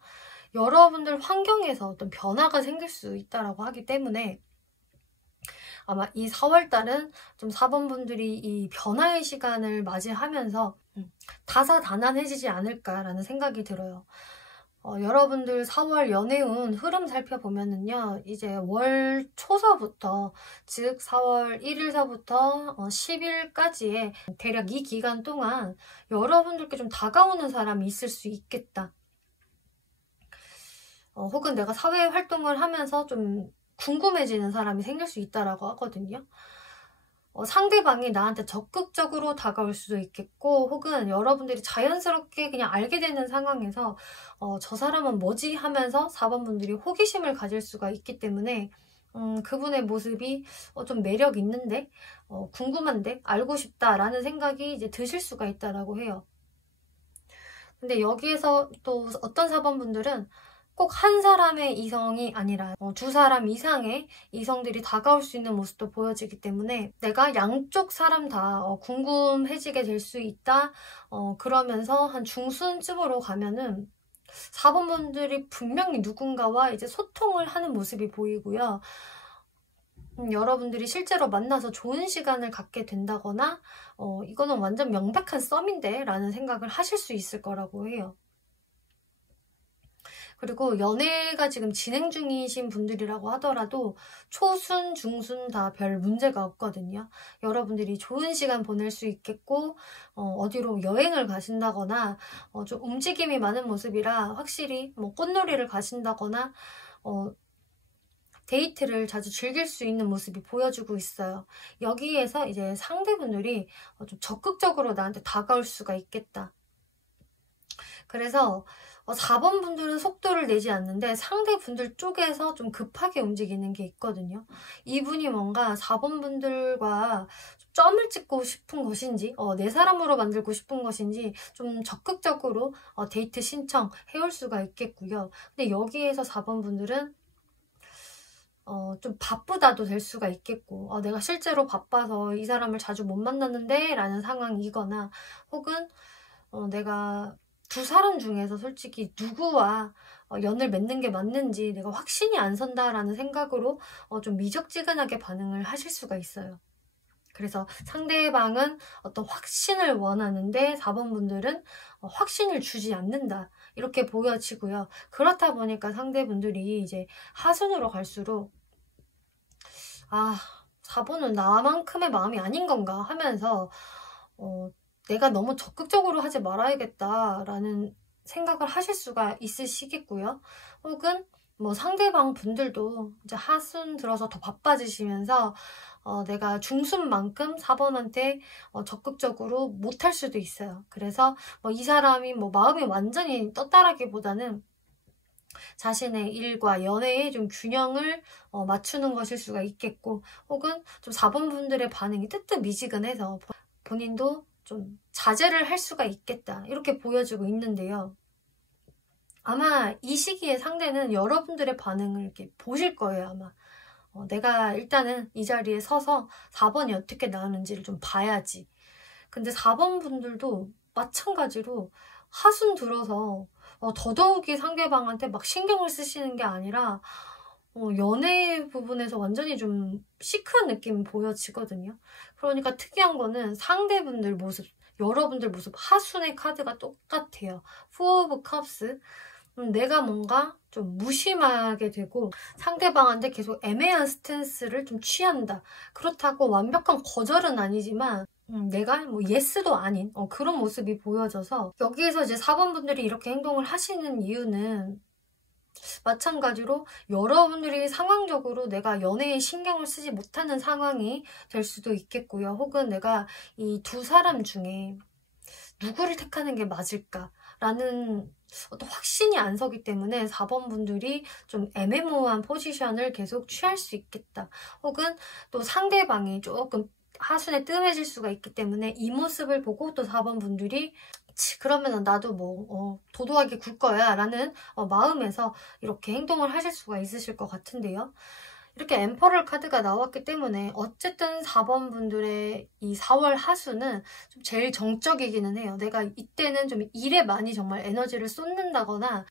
여러분들 환경에서 어떤 변화가 생길 수 있다라고 하기 때문에 아마 이 4월달은 좀 4번 분들이 이 변화의 시간을 맞이하면서 다사다난해지지 않을까라는 생각이 들어요. 여러분들 4월 연애운 흐름 살펴보면은요, 이제 월 초서부터, 즉 4월 1일서부터 10일까지의 대략 이 기간 동안 여러분들께 좀 다가오는 사람이 있을 수 있겠다. 혹은 내가 사회 활동을 하면서 좀 궁금해지는 사람이 생길 수 있다라고 하거든요. 상대방이 나한테 적극적으로 다가올 수도 있겠고 혹은 여러분들이 자연스럽게 그냥 알게 되는 상황에서 저 사람은 뭐지 하면서 4번 분들이 호기심을 가질 수가 있기 때문에 그분의 모습이 좀 매력 있는데 궁금한데 알고 싶다라는 생각이 이제 드실 수가 있다라고 해요. 근데 여기에서 또 어떤 4번 분들은 꼭 한 사람의 이성이 아니라 두 사람 이상의 이성들이 다가올 수 있는 모습도 보여지기 때문에 내가 양쪽 사람 다 궁금해지게 될 수 있다. 그러면서 한 중순쯤으로 가면은 4번 분들이 분명히 누군가와 이제 소통을 하는 모습이 보이고요. 여러분들이 실제로 만나서 좋은 시간을 갖게 된다거나 이거는 완전 명백한 썸인데 라는 생각을 하실 수 있을 거라고 해요. 그리고 연애가 지금 진행 중이신 분들이라고 하더라도 초순, 중순 다 별 문제가 없거든요. 여러분들이 좋은 시간 보낼 수 있겠고 어디로 여행을 가신다거나 좀 움직임이 많은 모습이라 확실히 뭐 꽃놀이를 가신다거나 데이트를 자주 즐길 수 있는 모습이 보여주고 있어요. 여기에서 이제 상대분들이 좀 적극적으로 나한테 다가올 수가 있겠다. 그래서 4번 분들은 속도를 내지 않는데 상대분들 쪽에서 좀 급하게 움직이는 게 있거든요. 이분이 뭔가 4번 분들과 점을 찍고 싶은 것인지 내 사람으로 만들고 싶은 것인지 좀 적극적으로 데이트 신청 해올 수가 있겠고요. 근데 여기에서 4번 분들은 좀 바쁘다도 될 수가 있겠고 내가 실제로 바빠서 이 사람을 자주 못 만났는데 라는 상황이거나 혹은 내가 두 사람 중에서 솔직히 누구와 연을 맺는 게 맞는지 내가 확신이 안 선다라는 생각으로 좀 미적지근하게 반응을 하실 수가 있어요. 그래서 상대방은 어떤 확신을 원하는데 4번 분들은 확신을 주지 않는다. 이렇게 보여지고요. 그렇다 보니까 상대분들이 이제 하순으로 갈수록 4번은 나만큼의 마음이 아닌 건가 하면서 내가 너무 적극적으로 하지 말아야겠다라는 생각을 하실 수가 있으시겠고요. 혹은 뭐 상대방 분들도 이제 하순 들어서 더 바빠지시면서 내가 중순만큼 4번한테 적극적으로 못할 수도 있어요. 그래서 이 사람이 마음이 완전히 떴다라기보다는 자신의 일과 연애에 좀 균형을 맞추는 것일 수가 있겠고 혹은 좀 4번 분들의 반응이 뜨뜻미지근해서 본인도 좀 자제를 할 수가 있겠다 이렇게 보여지고 있는데요. 아마 이 시기에 상대는 여러분들의 반응을 이렇게 보실 거예요. 아마 내가 일단은 이 자리에 서서 4번이 어떻게 나오는지를 좀 봐야지. 근데 4번 분들도 마찬가지로 하순 들어서 더더욱이 상대방한테 막 신경을 쓰시는 게 아니라 연애 부분에서 완전히 좀 시크한 느낌이 보여지거든요. 그러니까 특이한 거는 상대분들 모습, 여러분들 모습, 하순의 카드가 똑같아요. Four of Cups. 내가 뭔가 좀 무심하게 되고 상대방한테 계속 애매한 스탠스를 좀 취한다. 그렇다고 완벽한 거절은 아니지만 내가 뭐 예스도 아닌 그런 모습이 보여져서 여기에서 이제 4번 분들이 이렇게 행동을 하시는 이유는 마찬가지로 여러분들이 상황적으로 내가 연애에 신경을 쓰지 못하는 상황이 될 수도 있겠고요. 혹은 내가 이 두 사람 중에 누구를 택하는 게 맞을까라는 어떤 확신이 안 서기 때문에 4번 분들이 좀 애매모호한 포지션을 계속 취할 수 있겠다. 혹은 또 상대방이 조금 하순에 뜸해질 수가 있기 때문에 이 모습을 보고 또 4번 분들이 그러면 나도 뭐 도도하게 굴 거야 라는 마음에서 이렇게 행동을 하실 수가 있으실 것 같은데요. 이렇게 엠퍼럴 카드가 나왔기 때문에 어쨌든 4번 분들의 이 4월 하수는 좀 제일 정적이기는 해요. 내가 이때는 좀 일에 많이 정말 에너지를 쏟는다거나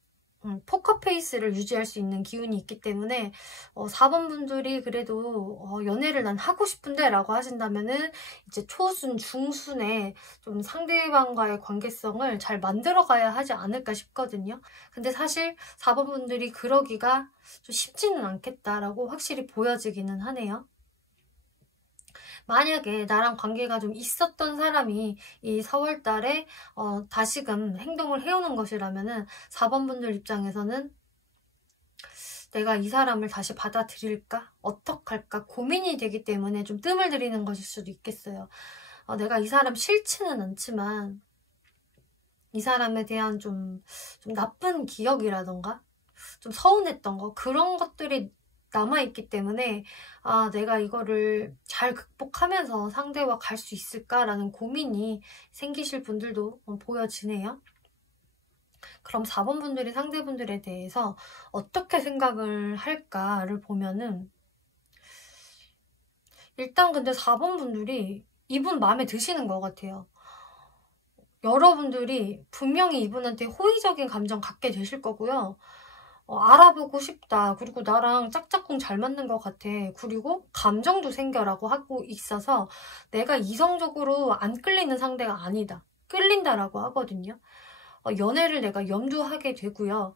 포커페이스를 유지할 수 있는 기운이 있기 때문에 4번 분들이 그래도 연애를 난 하고 싶은데 라고 하신다면은 이제 초순, 중순에 좀 상대방과의 관계성을 잘 만들어 가야 하지 않을까 싶거든요. 근데 사실 4번 분들이 그러기가 좀 쉽지는 않겠다라고 확실히 보여지기는 하네요. 만약에 나랑 관계가 좀 있었던 사람이 이 4월 달에 다시금 행동을 해오는 것이라면은 4번 분들 입장에서는 내가 이 사람을 다시 받아들일까? 어떡할까? 고민이 되기 때문에 좀 뜸을 들이는 것일 수도 있겠어요. 내가 이 사람 싫지는 않지만 이 사람에 대한 좀 나쁜 기억이라던가 좀 서운했던 거 그런 것들이 남아있기 때문에 내가 이거를 잘 극복하면서 상대와 갈 수 있을까라는 고민이 생기실 분들도 보여지네요. 그럼 4번 분들이 상대분들에 대해서 어떻게 생각을 할까를 보면은 일단 근데 4번 분들이 이분 마음에 드시는 것 같아요. 여러분들이 분명히 이분한테 호의적인 감정 갖게 되실 거고요. 알아보고 싶다. 그리고 나랑 짝짝꿍 잘 맞는 것 같아. 그리고 감정도 생겨라고 하고 있어서 내가 이성적으로 안 끌리는 상대가 아니다. 끌린다라고 하거든요. 연애를 내가 염두하게 되고요.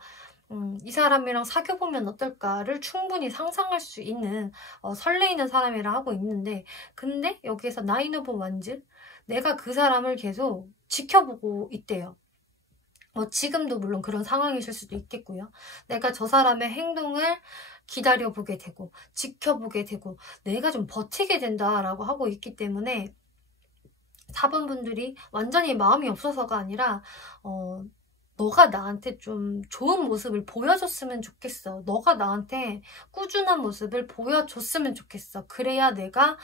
이 사람이랑 사귀어보면 어떨까를 충분히 상상할 수 있는 설레이는 사람이라 하고 있는데 근데 여기에서 나인 오브 완즈 내가 그 사람을 계속 지켜보고 있대요. 지금도 물론 그런 상황이실 수도 있겠고요. 내가 저 사람의 행동을 기다려보게 되고 지켜보게 되고 내가 좀 버티게 된다라고 하고 있기 때문에 4번 분들이 완전히 마음이 없어서가 아니라 너가 나한테 좀 좋은 모습을 보여줬으면 좋겠어. 너가 나한테 꾸준한 모습을 보여줬으면 좋겠어. 그래야 내가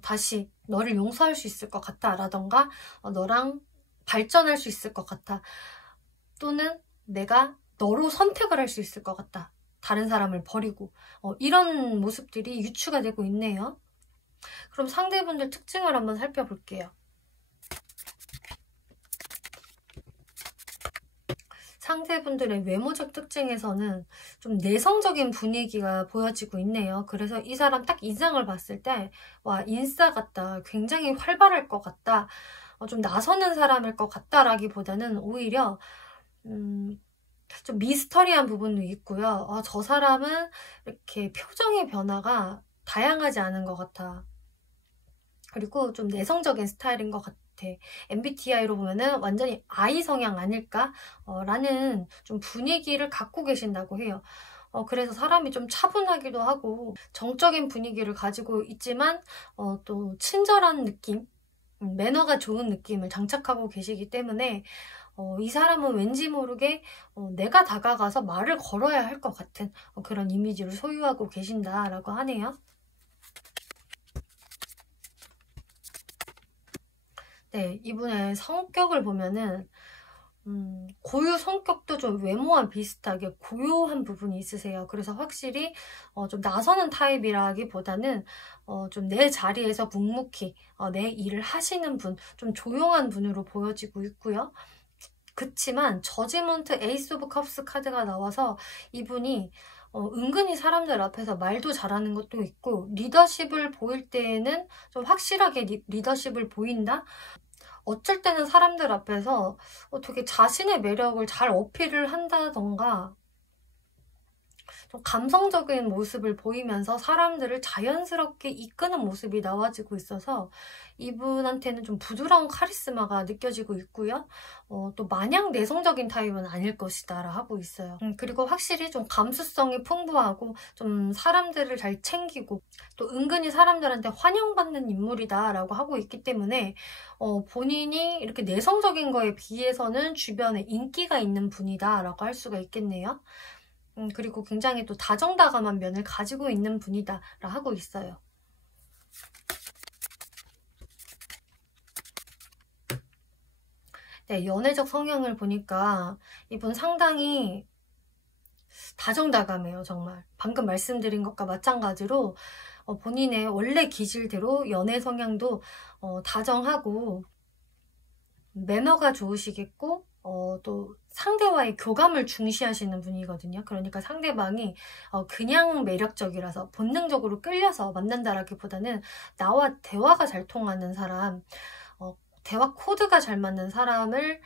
다시 너를 용서할 수 있을 것 같아 라던가 너랑 발전할 수 있을 것 같아. 또는 내가 너로 선택을 할 수 있을 것 같다. 다른 사람을 버리고 이런 모습들이 유추가 되고 있네요. 그럼 상대분들 특징을 한번 살펴볼게요. 상대분들의 외모적 특징에서는 좀 내성적인 분위기가 보여지고 있네요. 그래서 이 사람 딱 인상을 봤을 때 와 인싸 같다. 굉장히 활발할 것 같다. 좀 나서는 사람일 것 같다라기보다는 오히려 좀 미스터리한 부분도 있고요. 저 사람은 이렇게 표정의 변화가 다양하지 않은 것 같아. 그리고 좀 내성적인 스타일인 것 같아. MBTI로 보면은 완전히 I 성향 아닐까? 라는 좀 분위기를 갖고 계신다고 해요. 그래서 사람이 좀 차분하기도 하고 정적인 분위기를 가지고 있지만 또 친절한 느낌? 매너가 좋은 느낌을 장착하고 계시기 때문에 이 사람은 왠지 모르게 내가 다가가서 말을 걸어야 할 것 같은 그런 이미지를 소유하고 계신다라고 하네요. 네, 이분의 성격을 보면은 고유 성격도 좀 외모와 비슷하게 고요한 부분이 있으세요. 그래서 확실히 좀 나서는 타입이라기보다는 좀 내 자리에서 묵묵히 내 일을 하시는 분, 좀 조용한 분으로 보여지고 있고요. 그치만 저지먼트 에이스 오브 컵스 카드가 나와서 이분이 은근히 사람들 앞에서 말도 잘하는 것도 있고 리더십을 보일 때에는 좀 확실하게 리더십을 보인다? 어쩔 때는 사람들 앞에서 되게 자신의 매력을 잘 어필을 한다던가 좀 감성적인 모습을 보이면서 사람들을 자연스럽게 이끄는 모습이 나와지고 있어서 이분한테는 좀 부드러운 카리스마가 느껴지고 있고요. 또 마냥 내성적인 타입은 아닐 것이다 라 하고 있어요. 그리고 확실히 좀 감수성이 풍부하고 좀 사람들을 잘 챙기고 또 은근히 사람들한테 환영받는 인물이다 라고 하고 있기 때문에 본인이 이렇게 내성적인 거에 비해서는 주변에 인기가 있는 분이다 라고 할 수가 있겠네요. 그리고 굉장히 또 다정다감한 면을 가지고 있는 분이다 라 하고 있어요. 네, 연애적 성향을 보니까 이분 상당히 다정다감해요, 정말. 방금 말씀드린 것과 마찬가지로 본인의 원래 기질대로 연애 성향도 다정하고 매너가 좋으시겠고 또 상대와의 교감을 중시하시는 분이거든요. 그러니까 상대방이 그냥 매력적이라서 본능적으로 끌려서 만난다라기보다는 나와 대화가 잘 통하는 사람, 대화 코드가 잘 맞는 사람을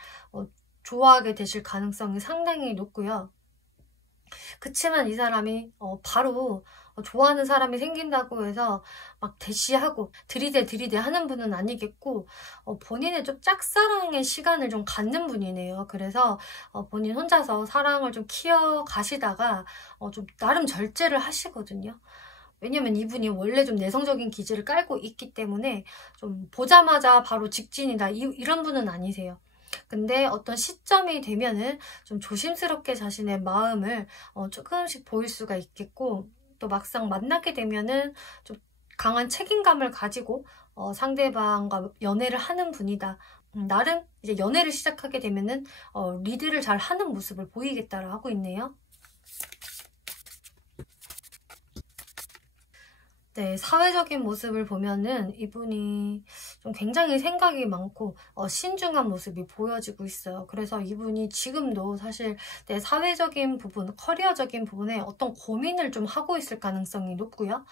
좋아하게 되실 가능성이 상당히 높고요. 그치만 이 사람이 바로 좋아하는 사람이 생긴다고 해서 막 대시하고 들이대 하는 분은 아니겠고 본인의 좀 짝사랑의 시간을 좀 갖는 분이네요. 그래서 본인 혼자서 사랑을 좀 키워가시다가 좀 나름 절제를 하시거든요. 왜냐면 이분이 원래 좀 내성적인 기질을 깔고 있기 때문에 좀 보자마자 바로 직진이다 이런 분은 아니세요. 근데 어떤 시점이 되면은 좀 조심스럽게 자신의 마음을 조금씩 보일 수가 있겠고 또 막상 만나게 되면은 좀 강한 책임감을 가지고 상대방과 연애를 하는 분이다. 나름 이제 연애를 시작하게 되면은 리드를 잘 하는 모습을 보이겠다라고 하고 있네요. 네, 사회적인 모습을 보면은 이분이 좀 굉장히 생각이 많고 신중한 모습이 보여지고 있어요. 그래서 이분이 지금도 사실 내 사회적인 부분, 커리어적인 부분에 어떤 고민을 좀 하고 있을 가능성이 높고요.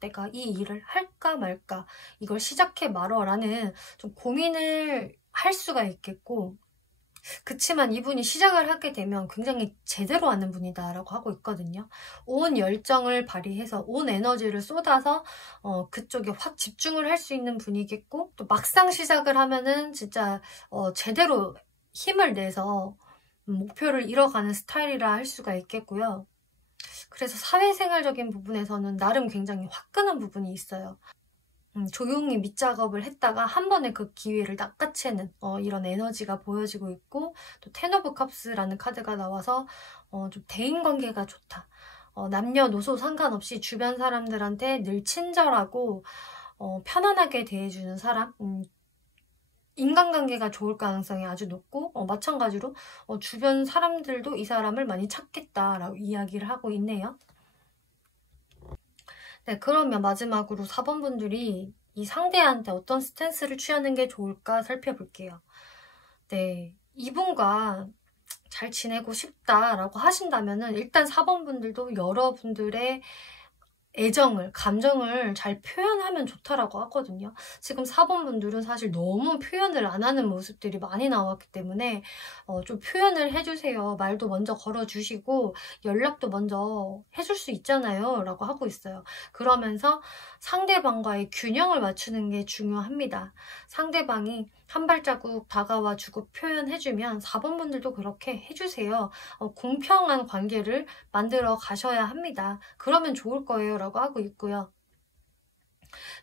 내가 이 일을 할까 말까, 이걸 시작해 말어라는 좀 고민을 할 수가 있겠고 그치만 이분이 시작을 하게 되면 굉장히 제대로 하는 분이다라고 하고 있거든요. 온 열정을 발휘해서 온 에너지를 쏟아서 그쪽에 확 집중을 할 수 있는 분이겠고 또 막상 시작을 하면은 진짜 제대로 힘을 내서 목표를 이뤄가는 스타일이라 할 수가 있겠고요. 그래서 사회생활적인 부분에서는 나름 굉장히 화끈한 부분이 있어요. 조용히 밑작업을 했다가 한 번에 그 기회를 낚아채는 이런 에너지가 보여지고 있고 또 텐 오브 컵스라는 카드가 나와서 좀 대인관계가 좋다. 남녀노소 상관없이 주변 사람들한테 늘 친절하고 편안하게 대해주는 사람 인간관계가 좋을 가능성이 아주 높고 마찬가지로 주변 사람들도 이 사람을 많이 찾겠다라고 이야기를 하고 있네요. 네, 그러면 마지막으로 4번 분들이 이 상대한테 어떤 스탠스를 취하는 게 좋을까 살펴볼게요. 네, 이분과 잘 지내고 싶다라고 하신다면은 일단 4번 분들도 여러분들의 애정을, 감정을 잘 표현하면 좋다라고 하거든요. 지금 4번 분들은 사실 너무 표현을 안 하는 모습들이 많이 나왔기 때문에 좀 표현을 해주세요. 말도 먼저 걸어주시고 연락도 먼저 해줄 수 있잖아요. 라고 하고 있어요. 그러면서 상대방과의 균형을 맞추는 게 중요합니다. 상대방이 한 발자국 다가와 주고 표현해주면 4번 분들도 그렇게 해주세요. 공평한 관계를 만들어 가셔야 합니다. 그러면 좋을 거예요. 라고 하고 있고요.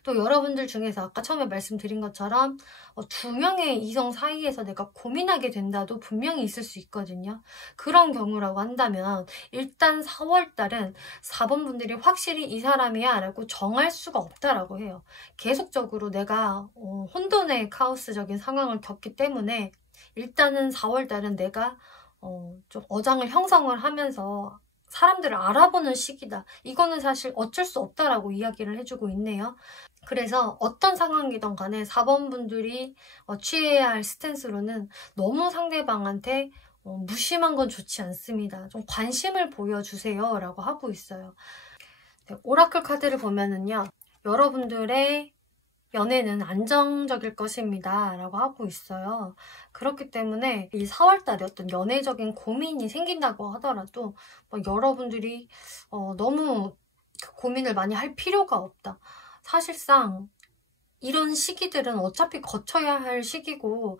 또 여러분들 중에서 아까 처음에 말씀드린 것처럼 2명의 이성 사이에서 내가 고민하게 된다도 분명히 있을 수 있거든요. 그런 경우라고 한다면 일단 4월달은 4번 분들이 확실히 이 사람이야 라고 정할 수가 없다라고 해요. 계속적으로 내가 혼돈의 카오스적인 상황을 겪기 때문에 일단은 4월 달은 내가 좀 어장을 형성을 하면서 사람들을 알아보는 시기다. 이거는 사실 어쩔 수 없다라고 이야기를 해주고 있네요. 그래서 어떤 상황이든 간에 4번 분들이 취해야 할 스탠스로는 너무 상대방한테 무심한 건 좋지 않습니다. 좀 관심을 보여주세요 라고 하고 있어요. 네, 오라클 카드를 보면은요, 여러분들의 연애는 안정적일 것입니다 라고 하고 있어요. 그렇기 때문에 이 4월달에 어떤 연애적인 고민이 생긴다고 하더라도 여러분들이 너무 고민을 많이 할 필요가 없다. 사실상 이런 시기들은 어차피 거쳐야 할 시기고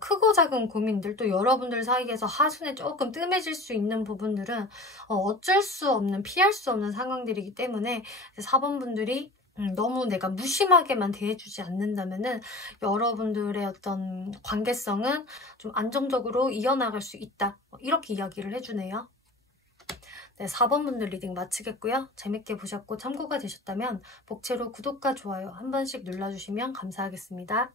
크고 작은 고민들, 또 여러분들 사이에서 하순에 조금 뜸해질 수 있는 부분들은 어쩔 수 없는, 피할 수 없는 상황들이기 때문에 4번 분들이 너무 내가 무심하게만 대해주지 않는다면은 여러분들의 어떤 관계성은 좀 안정적으로 이어나갈 수 있다. 이렇게 이야기를 해주네요. 네, 4번 분들 리딩 마치겠고요. 재밌게 보셨고 참고가 되셨다면 복채로 구독과 좋아요 한 번씩 눌러주시면 감사하겠습니다.